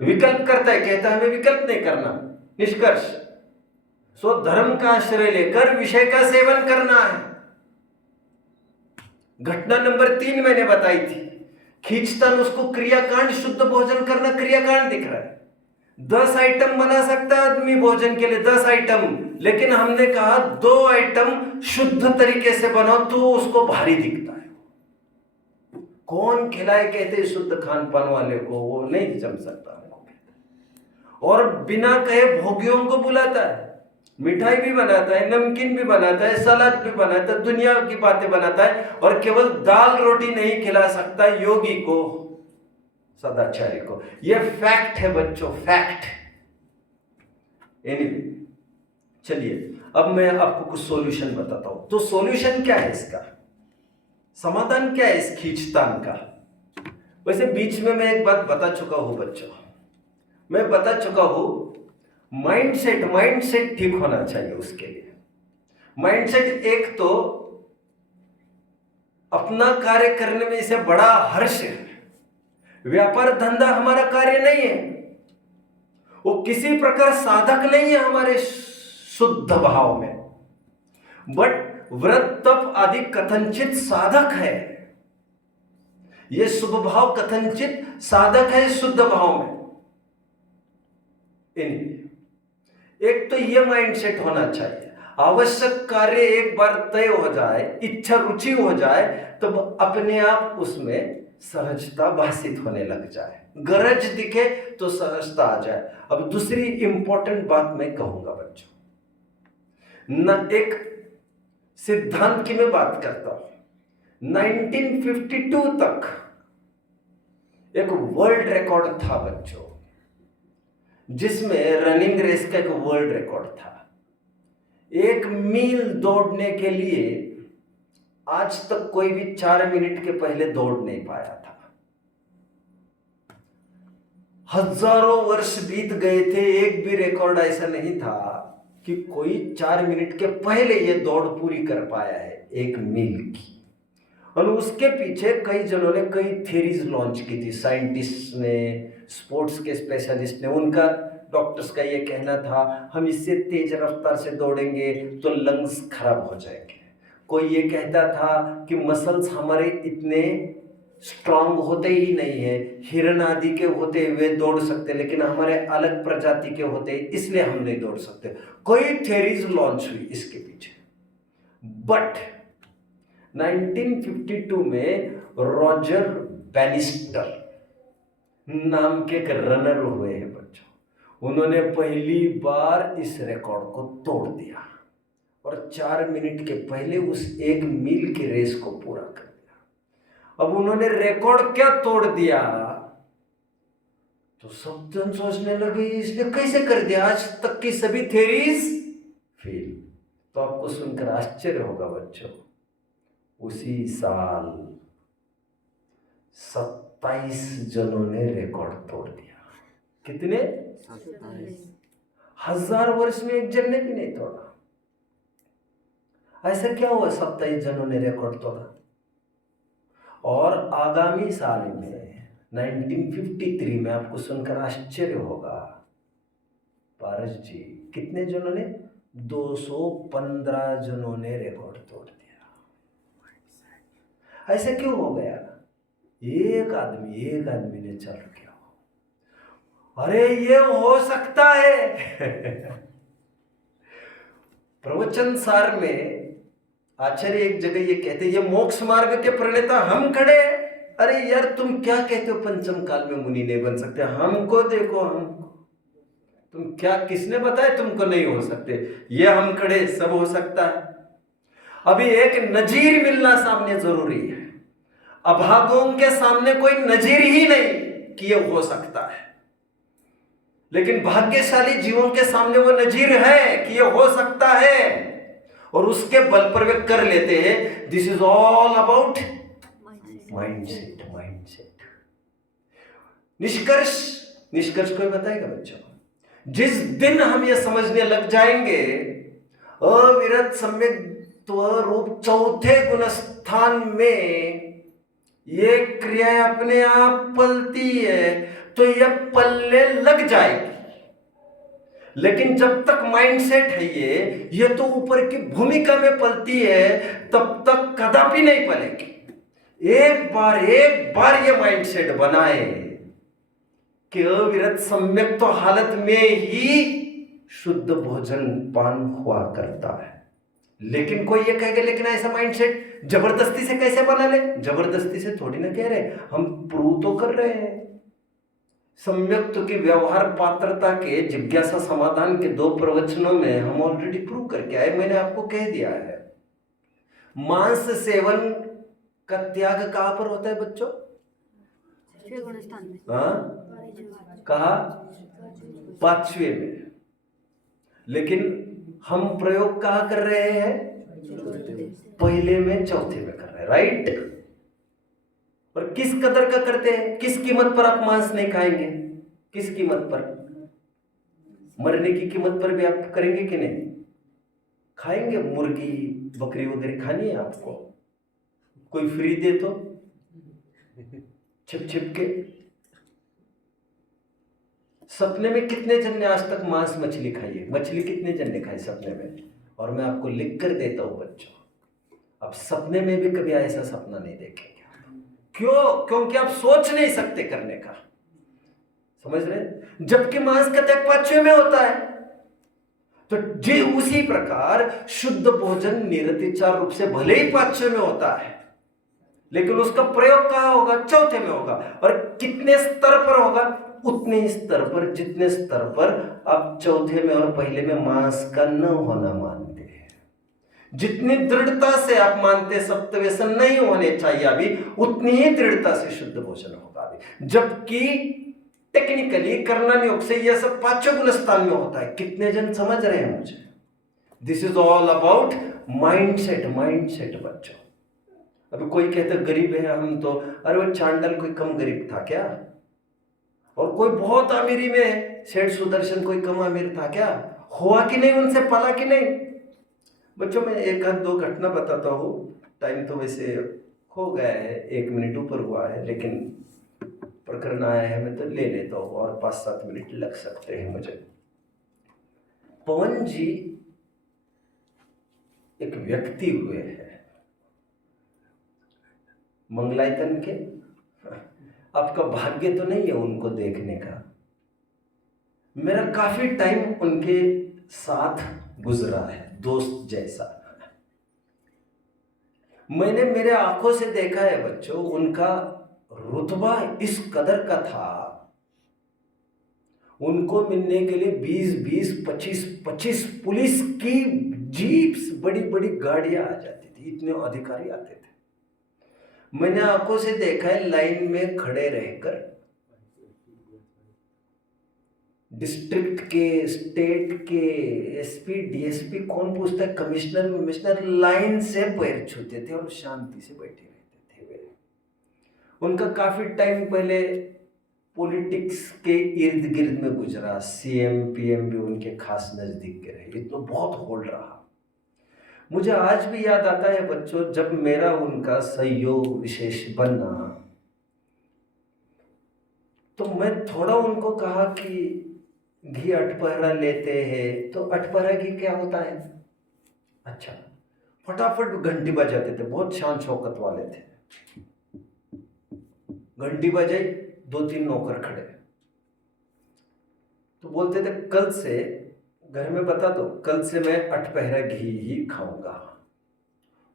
विकल्प करता है, कहता है हमें विकल्प नहीं करना। निष्कर्ष, सो धर्म का आश्रय लेकर विषय का सेवन करना है। घटना नंबर 3 मैंने बताई थी, खींचतान उसको क्रियाकांड, शुद्ध भोजन करना क्रियाकांड दिख रहा है। 10 आइटम बना सकता है आदमी भोजन के लिए, 10 आइटम, लेकिन हमने कहा 2 आइटम शुद्ध तरीके से बनाओ तो उसको भारी दिखता है। कौन खिलाए कहते शुद्ध खान पान वाले को, वो नहीं जम सकता। और बिना कहे भोगियों को बुलाता है, मिठाई भी बनाता है, नमकीन भी बनाता है, सलाद भी बनाता है, दुनिया की बातें बनाता है, और केवल दाल रोटी नहीं खिला सकता योगी को, सदाचारी को। यह फैक्ट है बच्चों, फैक्ट। एनीवे, चलिए अब मैं आपको कुछ सॉल्यूशन बताता हूं। तो सॉल्यूशन क्या है इसका, समाधान क्या है इस खींचतान का? वैसे बीच में मैं एक बात बता चुका हूं बच्चों, मैं बता चुका हूं, माइंडसेट ठीक होना चाहिए। उसके लिए माइंडसेट, एक तो अपना कार्य करने में इसे बड़ा हर्ष है। व्यापार धंधा हमारा कार्य नहीं है, वो किसी प्रकार साधक नहीं है हमारे शुद्ध भाव में, बट व्रत तप आदि कथनचित साधक है। ये शुभ भाव कथनचित साधक है शुद्ध भाव में। एक तो ये माइंडसेट होना चाहिए। आवश्यक कार्य एक बार तय हो जाए, इच्छा रुचि हो जाए, तब अपने आप उसमें सहजता भाषित होने लग जाए। गरज दिखे तो सहजता आ जाए। अब दूसरी इंपॉर्टेंट बात मैं कहूंगा बच्चों, न एक सिद्धांत की मैं बात करता हूं। 1952 तक एक वर्ल्ड रिकॉर्ड था बच्चों, जिसमें रनिंग रेस का एक वर्ल्ड रिकॉर्ड था। 1 मील दौड़ने के लिए आज तक कोई भी 4 मिनट के पहले दौड़ नहीं पाया था। हजारों वर्ष बीत गए थे, एक भी रिकॉर्ड ऐसा नहीं था कि कोई 4 मिनट के पहले ये दौड़ पूरी कर पाया है 1 मील की। और उसके पीछे कई जनों ने कई थ्योरीज लॉन्च की थी, साइंटिस्ट ने, स्पोर्ट्स के स्पेशलिस्ट ने। उनका, डॉक्टर्स का ये कहना था, हम इससे तेज रफ्तार से दौड़ेंगे तो लंग्स खराब हो जाएंगे। कोई ये कहता था कि मसल्स हमारे इतने स्ट्रांग होते ही नहीं है, हिरण आदि के होते हुए दौड़ सकते, लेकिन हमारे अलग प्रजाति के होते इसलिए हम नहीं दौड़ सकते। कोई थ्योरीज लॉन्च हुई इसके पीछे। बट 1952 में रॉजर बैनिस्टर नाम के एक रनर हुए हैं बच्चों, उन्होंने पहली बार इस रिकॉर्ड को तोड़ दिया और 4 मिनट के पहले उस 1 मील की रेस को पूरा कर दिया। अब उन्होंने रिकॉर्ड क्या तोड़ दिया, तो सब जन सोचने लगे इसने कैसे कर दिया, आज तक की सभी थ्योरीज फेल। तो आपको सुनकर आश्चर्य होगा बच्चों, उसी साल 27 जनों ने रिकॉर्ड तोड़ दिया। कितने? 1000 वर्ष में एक जन ने भी नहीं तोड़ा। ऐसा क्या हुआ 27 जनों ने रिकॉर्ड तोड़ा? और आगामी साल में 1953 में आपको सुनकर आश्चर्य होगा पारस जी, कितने जनों ने? 215 जनों ने रिकॉर्ड तोड़ दिया। ऐसा क्यों हो गया? एक आदमी ने चालू किया। अरे ये हो सकता है। प्रवचन सार में आचार्य एक जगह ये कहते, ये मोक्ष मार्ग के प्रणेता हम खड़े। अरे यार तुम क्या कहते हो, पंचम काल में मुनि नहीं बन सकते? हमको देखो, हमको। तुम क्या, किसने बताया तुमको नहीं हो सकते? ये हम खड़े, सब हो सकता है। अभी एक नजीर मिलना सामने जरूरी है। अभागों के सामने कोई नजीर ही नहीं कि ये हो सकता है, लेकिन भाग्यशाली जीवों के सामने वो नजीर है कि ये हो सकता है, और उसके बल पर वे कर लेते हैं। This is all about mindset. निष्कर्ष कोई बताएगा बच्चों? जिस दिन हम ये समझने लग जाएंगे अविरत सम्यक्त्व रूप चौथे गुणस्थान में ये क्रिया अपने आप पलती है, तो ये पलने लग जाएगी। लेकिन जब तक माइंडसेट है ये तो ऊपर की भूमिका में पलती है, तब तक कदापि नहीं पलेगी। एक बार ये माइंडसेट बनाए कि अविरत सम्यक तो हालत में ही शुद्ध भोजन पान हुआ करता है। लेकिन कोई ये कहेगा लेकिन ऐसा माइंडसेट जबरदस्ती से कैसे बना ले? जबरदस्ती से थोड़ी ना कह रहे, हम प्रूव तो कर रहे हैं। सम्यक्त की व्यवहार पात्रता के जिज्ञासा समाधान के 2 प्रवचनों में हम ऑलरेडी प्रूव करके आए। मैंने आपको कह दिया है, मांस सेवन का त्याग कहां पर होता है बच्चों? हाँ, कहा? 5वें में। लेकिन हम प्रयोग कहां कर रहे हैं? पहले में, चौथे में कर रहे हैं, राइट? और किस कदर का करते हैं? किस कीमत पर आप मांस नहीं खाएंगे? किस कीमत पर? मरने की कीमत पर भी आप करेंगे कि नहीं? खाएंगे। मुर्गी बकरी वगैरह खानी है आपको, कोई फ्री दे तो छिप छिप के। सपने में कितने जन ने आज तक मांस मछली खाई है? मछली कितने जन ने खाई सपने में? और मैं आपको लिख कर देता हूं बच्चों, अब सपने में भी कभी ऐसा सपना नहीं देखेंगे। क्यों? क्योंकि आप सोच नहीं सकते करने का, समझ रहे? जबकि मांस का त्याग 5वें में होता है। तो जी उसी प्रकार शुद्ध भोजन निरतिचार रूप से भले ही 5वें में होता है, लेकिन उसका प्रयोग कहां होगा? 4थे में होगा। और कितने स्तर पर होगा? उतने स्तर पर जितने स्तर पर आप 4थे में और पहले में मांस का न होना मानते हैं। जितनी दृढ़ता से आप मानते सप्तव्यसन नहीं होने चाहिए अभी, उतनी ही दृढ़ता से शुद्ध भोजन होगा अभी। जबकि टेक्निकली कर्णन योग से यह सब 5वें गुण स्थान में होता है। कितने जन समझ रहे हैं मुझे? This is all about mindset. Mindset बच्चों, अभी कोई कहते गरीब है हम तो, अरे वो चांडल कोई कम गरीब था क्या? और कोई बहुत अमीरी में, सेठ सुदर्शन कोई कम अमीर था क्या? हुआ कि नहीं? उनसे पला कि नहीं? बच्चों मैं एक आध 2 घटना बताता हूँ। टाइम तो वैसे हो गया है, 1 मिनट ऊपर हुआ है, लेकिन प्रकरण आया है मैं तो ले लेता हूँ, और 5-7 मिनट लग सकते हैं मुझे। पवन जी एक व्यक्ति हुए हैं मंगलायतन के। आपका भाग्य तो नहीं है उनको देखने का। मेरा काफी टाइम उनके साथ गुजरा है, दोस्त जैसा। मैंने मेरे आंखों से देखा है बच्चों, उनका रुतबा इस कदर का था, उनको मिलने के लिए 20-20, 25-25 पुलिस की जीप्स, बड़ी बड़ी गाड़ियां आ जाती थी, इतने अधिकारी आते थे। मैंने आंखों से देखा है लाइन में खड़े रहकर डिस्ट्रिक्ट के, स्टेट के एसपी, डीएसपी, कौन पूछता है, कमिश्नर कमिश्नर, लाइन से पैर छूते थे और शांति से बैठे रहते थे वे। उनका काफी टाइम पहले पॉलिटिक्स के इर्द गिर्द में गुजरा, सीएम पीएम भी उनके खास नजदीक के रहे, ये तो बहुत होल्ड रहा। मुझे आज भी याद आता है बच्चों, जब मेरा उनका सहयोग विशेष बना तो मैं थोड़ा उनको कहा कि घी अठपहरा लेते हैं, तो अठपहरा घी क्या होता है? अच्छा, फटाफट घंटी बजाते थे, बहुत शान शौकत वाले थे। घंटी बजाई, 2-3 नौकर खड़े, तो बोलते थे कल से घर में बता दो, कल से मैं अठपहरा घी ही खाऊंगा।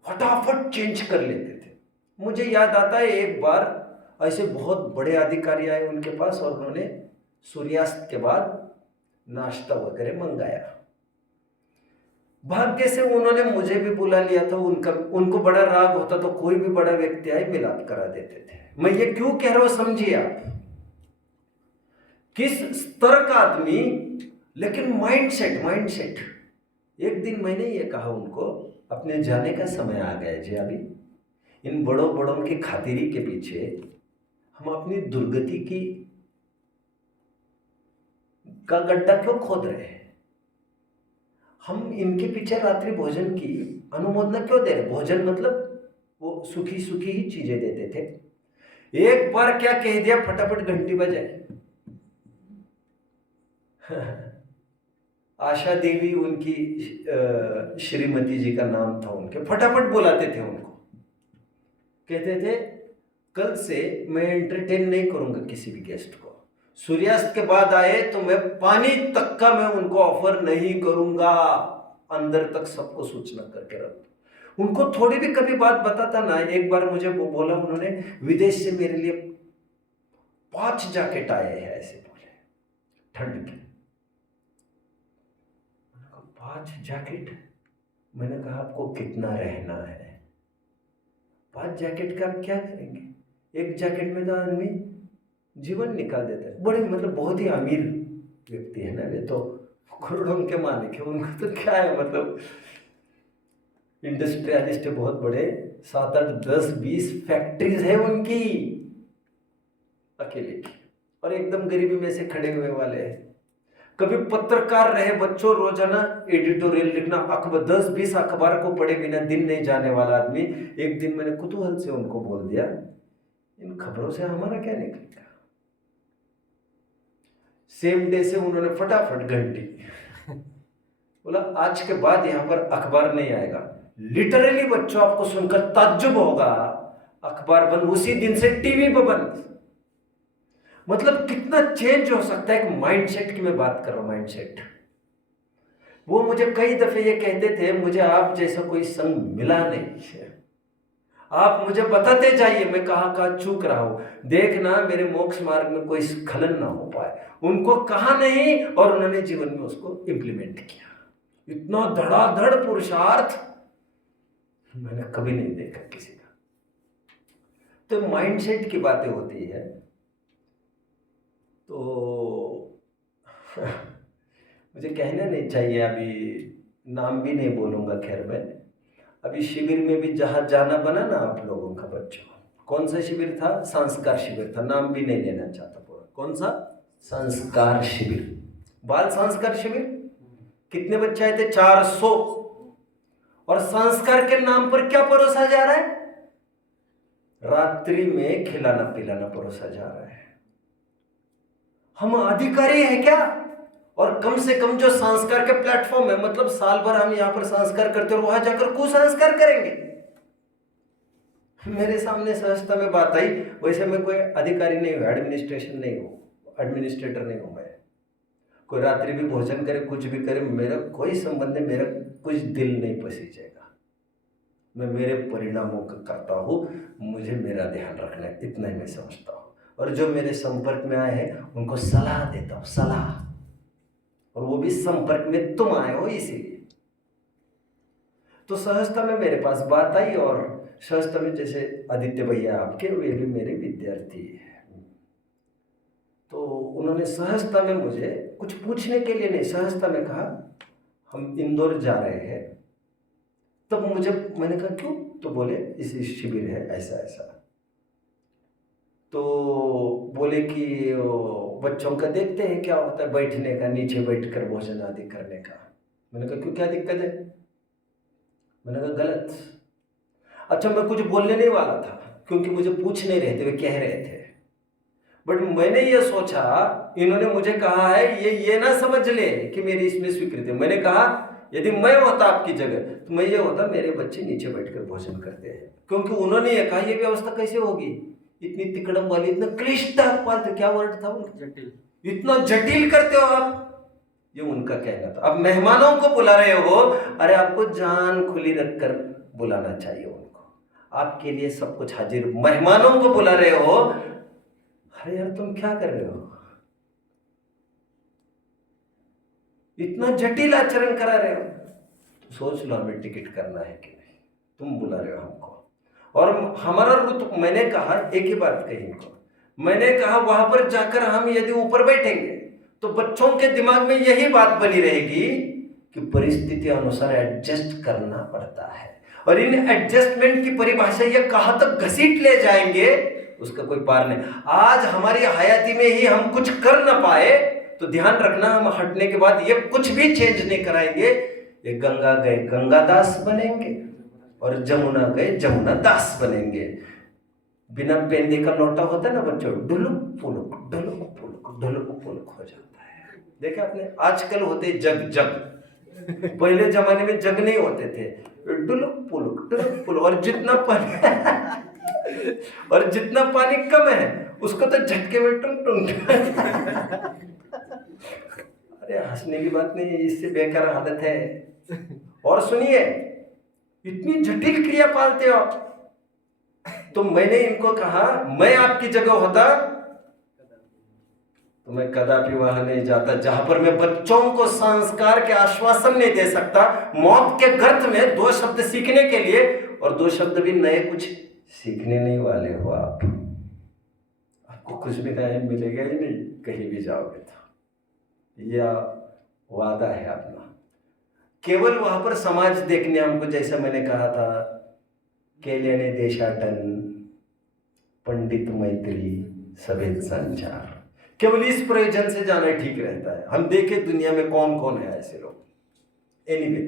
फटाफट चेंज कर लेते थे। मुझे याद आता है एक बार ऐसे बहुत बड़े अधिकारी आए उनके पास और उन्होंने सूर्यास्त के बाद नाश्ता वगैरह मंगाया। भाग्य से उन्होंने मुझे भी बुला लिया था। उनको बड़ा राग होता तो कोई भी बड़ा व्यक्ति आए मिलाप करा देते थे। मैं ये क्यों कह रहा हूं समझिए आप, किस स्तर का आदमी, लेकिन माइंडसेट। एक दिन मैंने ये कहा उनको, अपने जाने का समय आ गया जी, अभी इन बड़ों बड़ों की खातिरी के पीछे हम अपनी दुर्गति की का गड्ढा क्यों खोद रहे हैं? हम इनके पीछे रात्रि भोजन की अनुमोदना क्यों दे रहे? भोजन मतलब वो सुखी सुखी ही चीजें देते थे। एक बार क्या कह दिया, फटाफट घंटी बजाई। आशा देवी उनकी श्रीमती जी का नाम था उनके, फटाफट बुलाते थे उनको, कहते थे कल से मैं एंटरटेन नहीं करूंगा किसी भी गेस्ट को, सूर्यास्त के बाद आए तो मैं पानी तक का मैं उनको ऑफर नहीं करूंगा, अंदर तक सबको सूचना करके रख। उनको थोड़ी भी कभी बात बताता ना। एक बार मुझे वो बोला उन्होंने, विदेश से मेरे लिए 5 जैकेट आए हैं, ऐसे बोले, ठंड के। 5 जैकेट? मैंने कहा आपको कितना रहना है? 5 जैकेट का आप क्या करेंगे? एक जैकेट में तो आदमी जीवन निकाल देता है। बड़े मतलब बहुत ही अमीर व्यक्ति है ना, वे तो करोड़ों के मालिक है, उनको तो क्या है, मतलब इंडस्ट्रियलिस्ट है बहुत बड़े, 7, 8, 10, 20 फैक्ट्रीज है उनकी अकेले की, और एकदम गरीबी में से खड़े हुए वाले हैं। कभी पत्रकार रहे बच्चों, रोजाना एडिटोरियल लिखना, 10-20 अखबार को पढ़े बिना दिन नहीं जाने वाला आदमी। एक दिन मैंने कुतूहल से उनको बोल दिया, इन खबरों से हमारा क्या निकलेगा? सेम डे से उन्होंने फटाफट घंटी बोला, आज के बाद यहां पर अखबार नहीं आएगा। लिटरली बच्चों, आपको सुनकर ताज्जुब होगा, अखबार बंद, उसी दिन से टीवी पर बंद। मतलब कितना चेंज हो सकता है एक माइंडसेट की मैं बात कर रहा हूं, माइंडसेट। वो मुझे कई दफे ये कहते थे, मुझे आप जैसा कोई संग मिला नहीं, आप मुझे बताते जाइए मैं कहाँ चूक रहा हूं, देखना मेरे मोक्ष मार्ग में कोई स्खलन ना हो पाए। उनको कहा नहीं और उन्होंने जीवन में उसको इंप्लीमेंट किया। इतना धड़ाधड़ पुरुषार्थ मैंने कभी नहीं देखा किसी का। तो माइंडसेट की बातें होती है। तो मुझे कहना नहीं चाहिए, अभी नाम भी नहीं बोलूँगा। खैर, मैं अभी शिविर में भी जहाँ जाना बना ना आप लोगों का बच्चों, कौन सा शिविर था? संस्कार शिविर था, नाम भी नहीं लेना चाहता पूरा। कौन सा? संस्कार शिविर, बाल संस्कार शिविर। कितने बच्चे आए थे? 400। और संस्कार के नाम पर क्या परोसा जा रहा है? रात्रि में खिलाना पिलाना परोसा जा रहा है। हम अधिकारी हैं क्या? और कम से कम जो संस्कार के प्लेटफॉर्म है, मतलब साल भर हम यहाँ पर संस्कार करते हैं और वहां जाकर कुसंस्कार करेंगे। मेरे सामने सहजता में बात आई। वैसे मैं कोई अधिकारी नहीं हूँ, एडमिनिस्ट्रेशन नहीं हूँ, एडमिनिस्ट्रेटर नहीं हूँ मैं। कोई रात्रि भी भोजन करे, कुछ भी करे, मेरा कोई संबंध नहीं, मेरा कुछ दिल नहीं पसीजेगा। मैं मेरे परिणामों का करता हूँ, मुझे मेरा ध्यान रखना है, इतना ही मैं समझता हूँ। और जो मेरे संपर्क में आए हैं उनको सलाह देता हूँ, सलाह, और वो भी संपर्क में तुम आए हो इसीलिए। तो सहजता में मेरे पास बात आई, और सहजता में जैसे आदित्य भैया आपके, वे भी मेरे विद्यार्थी हैं। तो उन्होंने सहजता में मुझे कुछ पूछने के लिए नहीं, सहजता में कहा हम इंदौर जा रहे हैं। तब मुझे, मैंने कहा क्यों? तो बोले इस शिविर है ऐसा ऐसा। तो बोले कि बच्चों का देखते हैं क्या होता है, बैठने का, नीचे बैठकर भोजन आदि करने का। मैंने कहा क्यों, क्या दिक्कत है? मैंने कहा गलत। अच्छा, मैं कुछ बोलने नहीं वाला था क्योंकि मुझे पूछ नहीं रहे थे, वे कह रहे थे। बट मैंने ये सोचा, इन्होंने मुझे कहा है ये ना समझ ले कि मेरी इसमें स्वीकृति है। मैंने कहा यदि मैं होता आपकी जगह तो मैं ये होता, मेरे बच्चे नीचे बैठकर भोजन करते हैं। क्योंकि उन्होंने ये कहा, ये व्यवस्था कैसे होगी, इतनी तिकड़म वाली, इतना क्लिष्ट पात्र, क्या वर्ड था उनका, जटिल, इतना जटिल करते हो आप, ये उनका कहना था। अब मेहमानों को बुला रहे हो, अरे आपको जान खुली रखकर बुलाना चाहिए उनको, आपके लिए सब कुछ हाजिर। मेहमानों को बुला रहे हो, अरे यार तुम क्या कर रहे हो, इतना जटिल आचरण करा रहे हो। तो सोच लो हमें टिकट करना है कि नहीं, तुम बुला रहे हो हमको, और हमारा रुत। मैंने कहा एक ही बात कही इनको, मैंने कहा वहां पर जाकर हम यदि ऊपर बैठेंगे तो बच्चों के दिमाग में यही बात बनी रहेगी कि परिस्थिति अनुसार एडजस्ट करना पड़ता है, और इन एडजस्टमेंट की परिभाषा ये कहां तक घसीट ले जाएंगे उसका कोई पार नहीं। आज हमारी हयाती में ही हम कुछ कर ना पाए तो ध्यान रखना, हम हटने के बाद ये कुछ भी चेंज नहीं कराएंगे। ये गंगा गए गंगा दास बनेंगे और जमुना गए जमुना दास बनेंगे। बिना पेंदे का लोटा होता है ना बच्चों, ढुलुक पुलुक ढुलुक पुलुक ढुलुक पुलुक हो जाता है। देखा आपने, आजकल होते जग जग, पहले जमाने में जग नहीं होते थे, ढुलुक पुलुक ढुलुक पुलुक। और जितना पानी कम है उसको तो झटके में टुंग टुंग। अरे हंसने की बात नहीं है, इससे बेकार हालत है। और सुनिए, इतनी जटिल क्रिया पालते हो आप। तो मैंने इनको कहा, मैं आपकी जगह होता तो मैं कदापि वहां नहीं जाता जहां पर मैं बच्चों को संस्कार के आश्वासन नहीं दे सकता। मौत के गर्त में 2 शब्द सीखने के लिए, और 2 शब्द भी नए कुछ सीखने नहीं वाले हो आप। आपको कुछ भी नया मिलेगा ही नहीं कहीं भी जाओगे तो। यह वादा है अपना। केवल वहां पर समाज देखने हमको, जैसा मैंने कहा था, केल्याने देशाटन, पंडित मैत्री, सभेद संचार, केवल इस प्रयोजन से जाना ठीक रहता है। हम देखें दुनिया में कौन कौन है ऐसे लोग। एनीवे,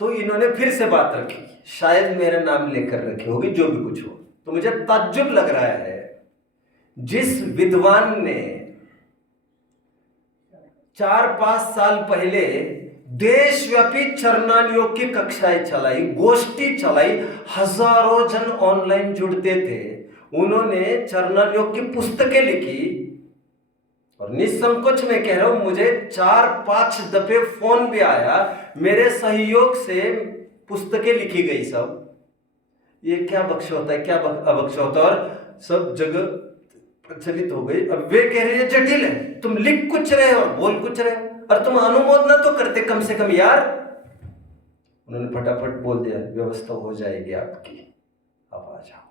तो इन्होंने फिर से बात रखी, शायद मेरा नाम लेकर रखी होगी, जो भी कुछ हो। तो मुझे ताज्जुब लग रहा है, जिस विद्वान ने 4-5 साल पहले देशव्यापी चरणान योग की कक्षाएं चलाई, गोष्ठी चलाई, हजारों जन ऑनलाइन जुड़ते थे, उन्होंने चरणान योग की पुस्तकें लिखी। और निसंकोच में कह रहा हूं, मुझे 4-5 दफे फोन भी आया, मेरे सहयोग से पुस्तकें लिखी गई सब। ये क्या बख्श होता है, क्या अबख्श होता है, और सब जगह प्रचलित हो गई। अब वे कह रहे हैं जटिल है, तुम लिख कुछ रहे हो और बोल कुछ रहे हो, और तुम अनुमोदना तो करते कम से कम यार। उन्होंने फटाफट बोल दिया, व्यवस्था हो जाएगी आपकी, आप आ जाओ।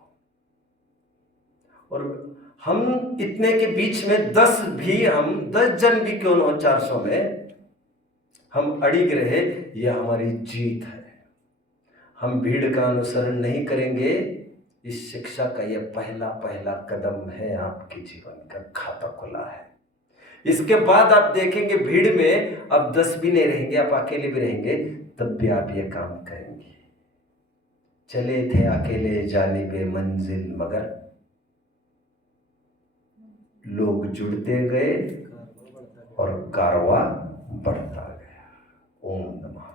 और हम इतने के बीच में 10 जन भी क्यों न हो 400 में, हम अड़िग रहे, यह हमारी जीत है। हम भीड़ का अनुसरण नहीं करेंगे। इस शिक्षा का यह पहला कदम है, आपके जीवन का खाता खुला है। इसके बाद आप देखेंगे भीड़ में अब 10 भी नहीं रहेंगे, आप अकेले भी रहेंगे, तब भी आप ये काम करेंगे। चले थे अकेले जानिबे मंजिल, मगर लोग जुड़ते गए और कारवा बढ़ता गया। ओम नमः।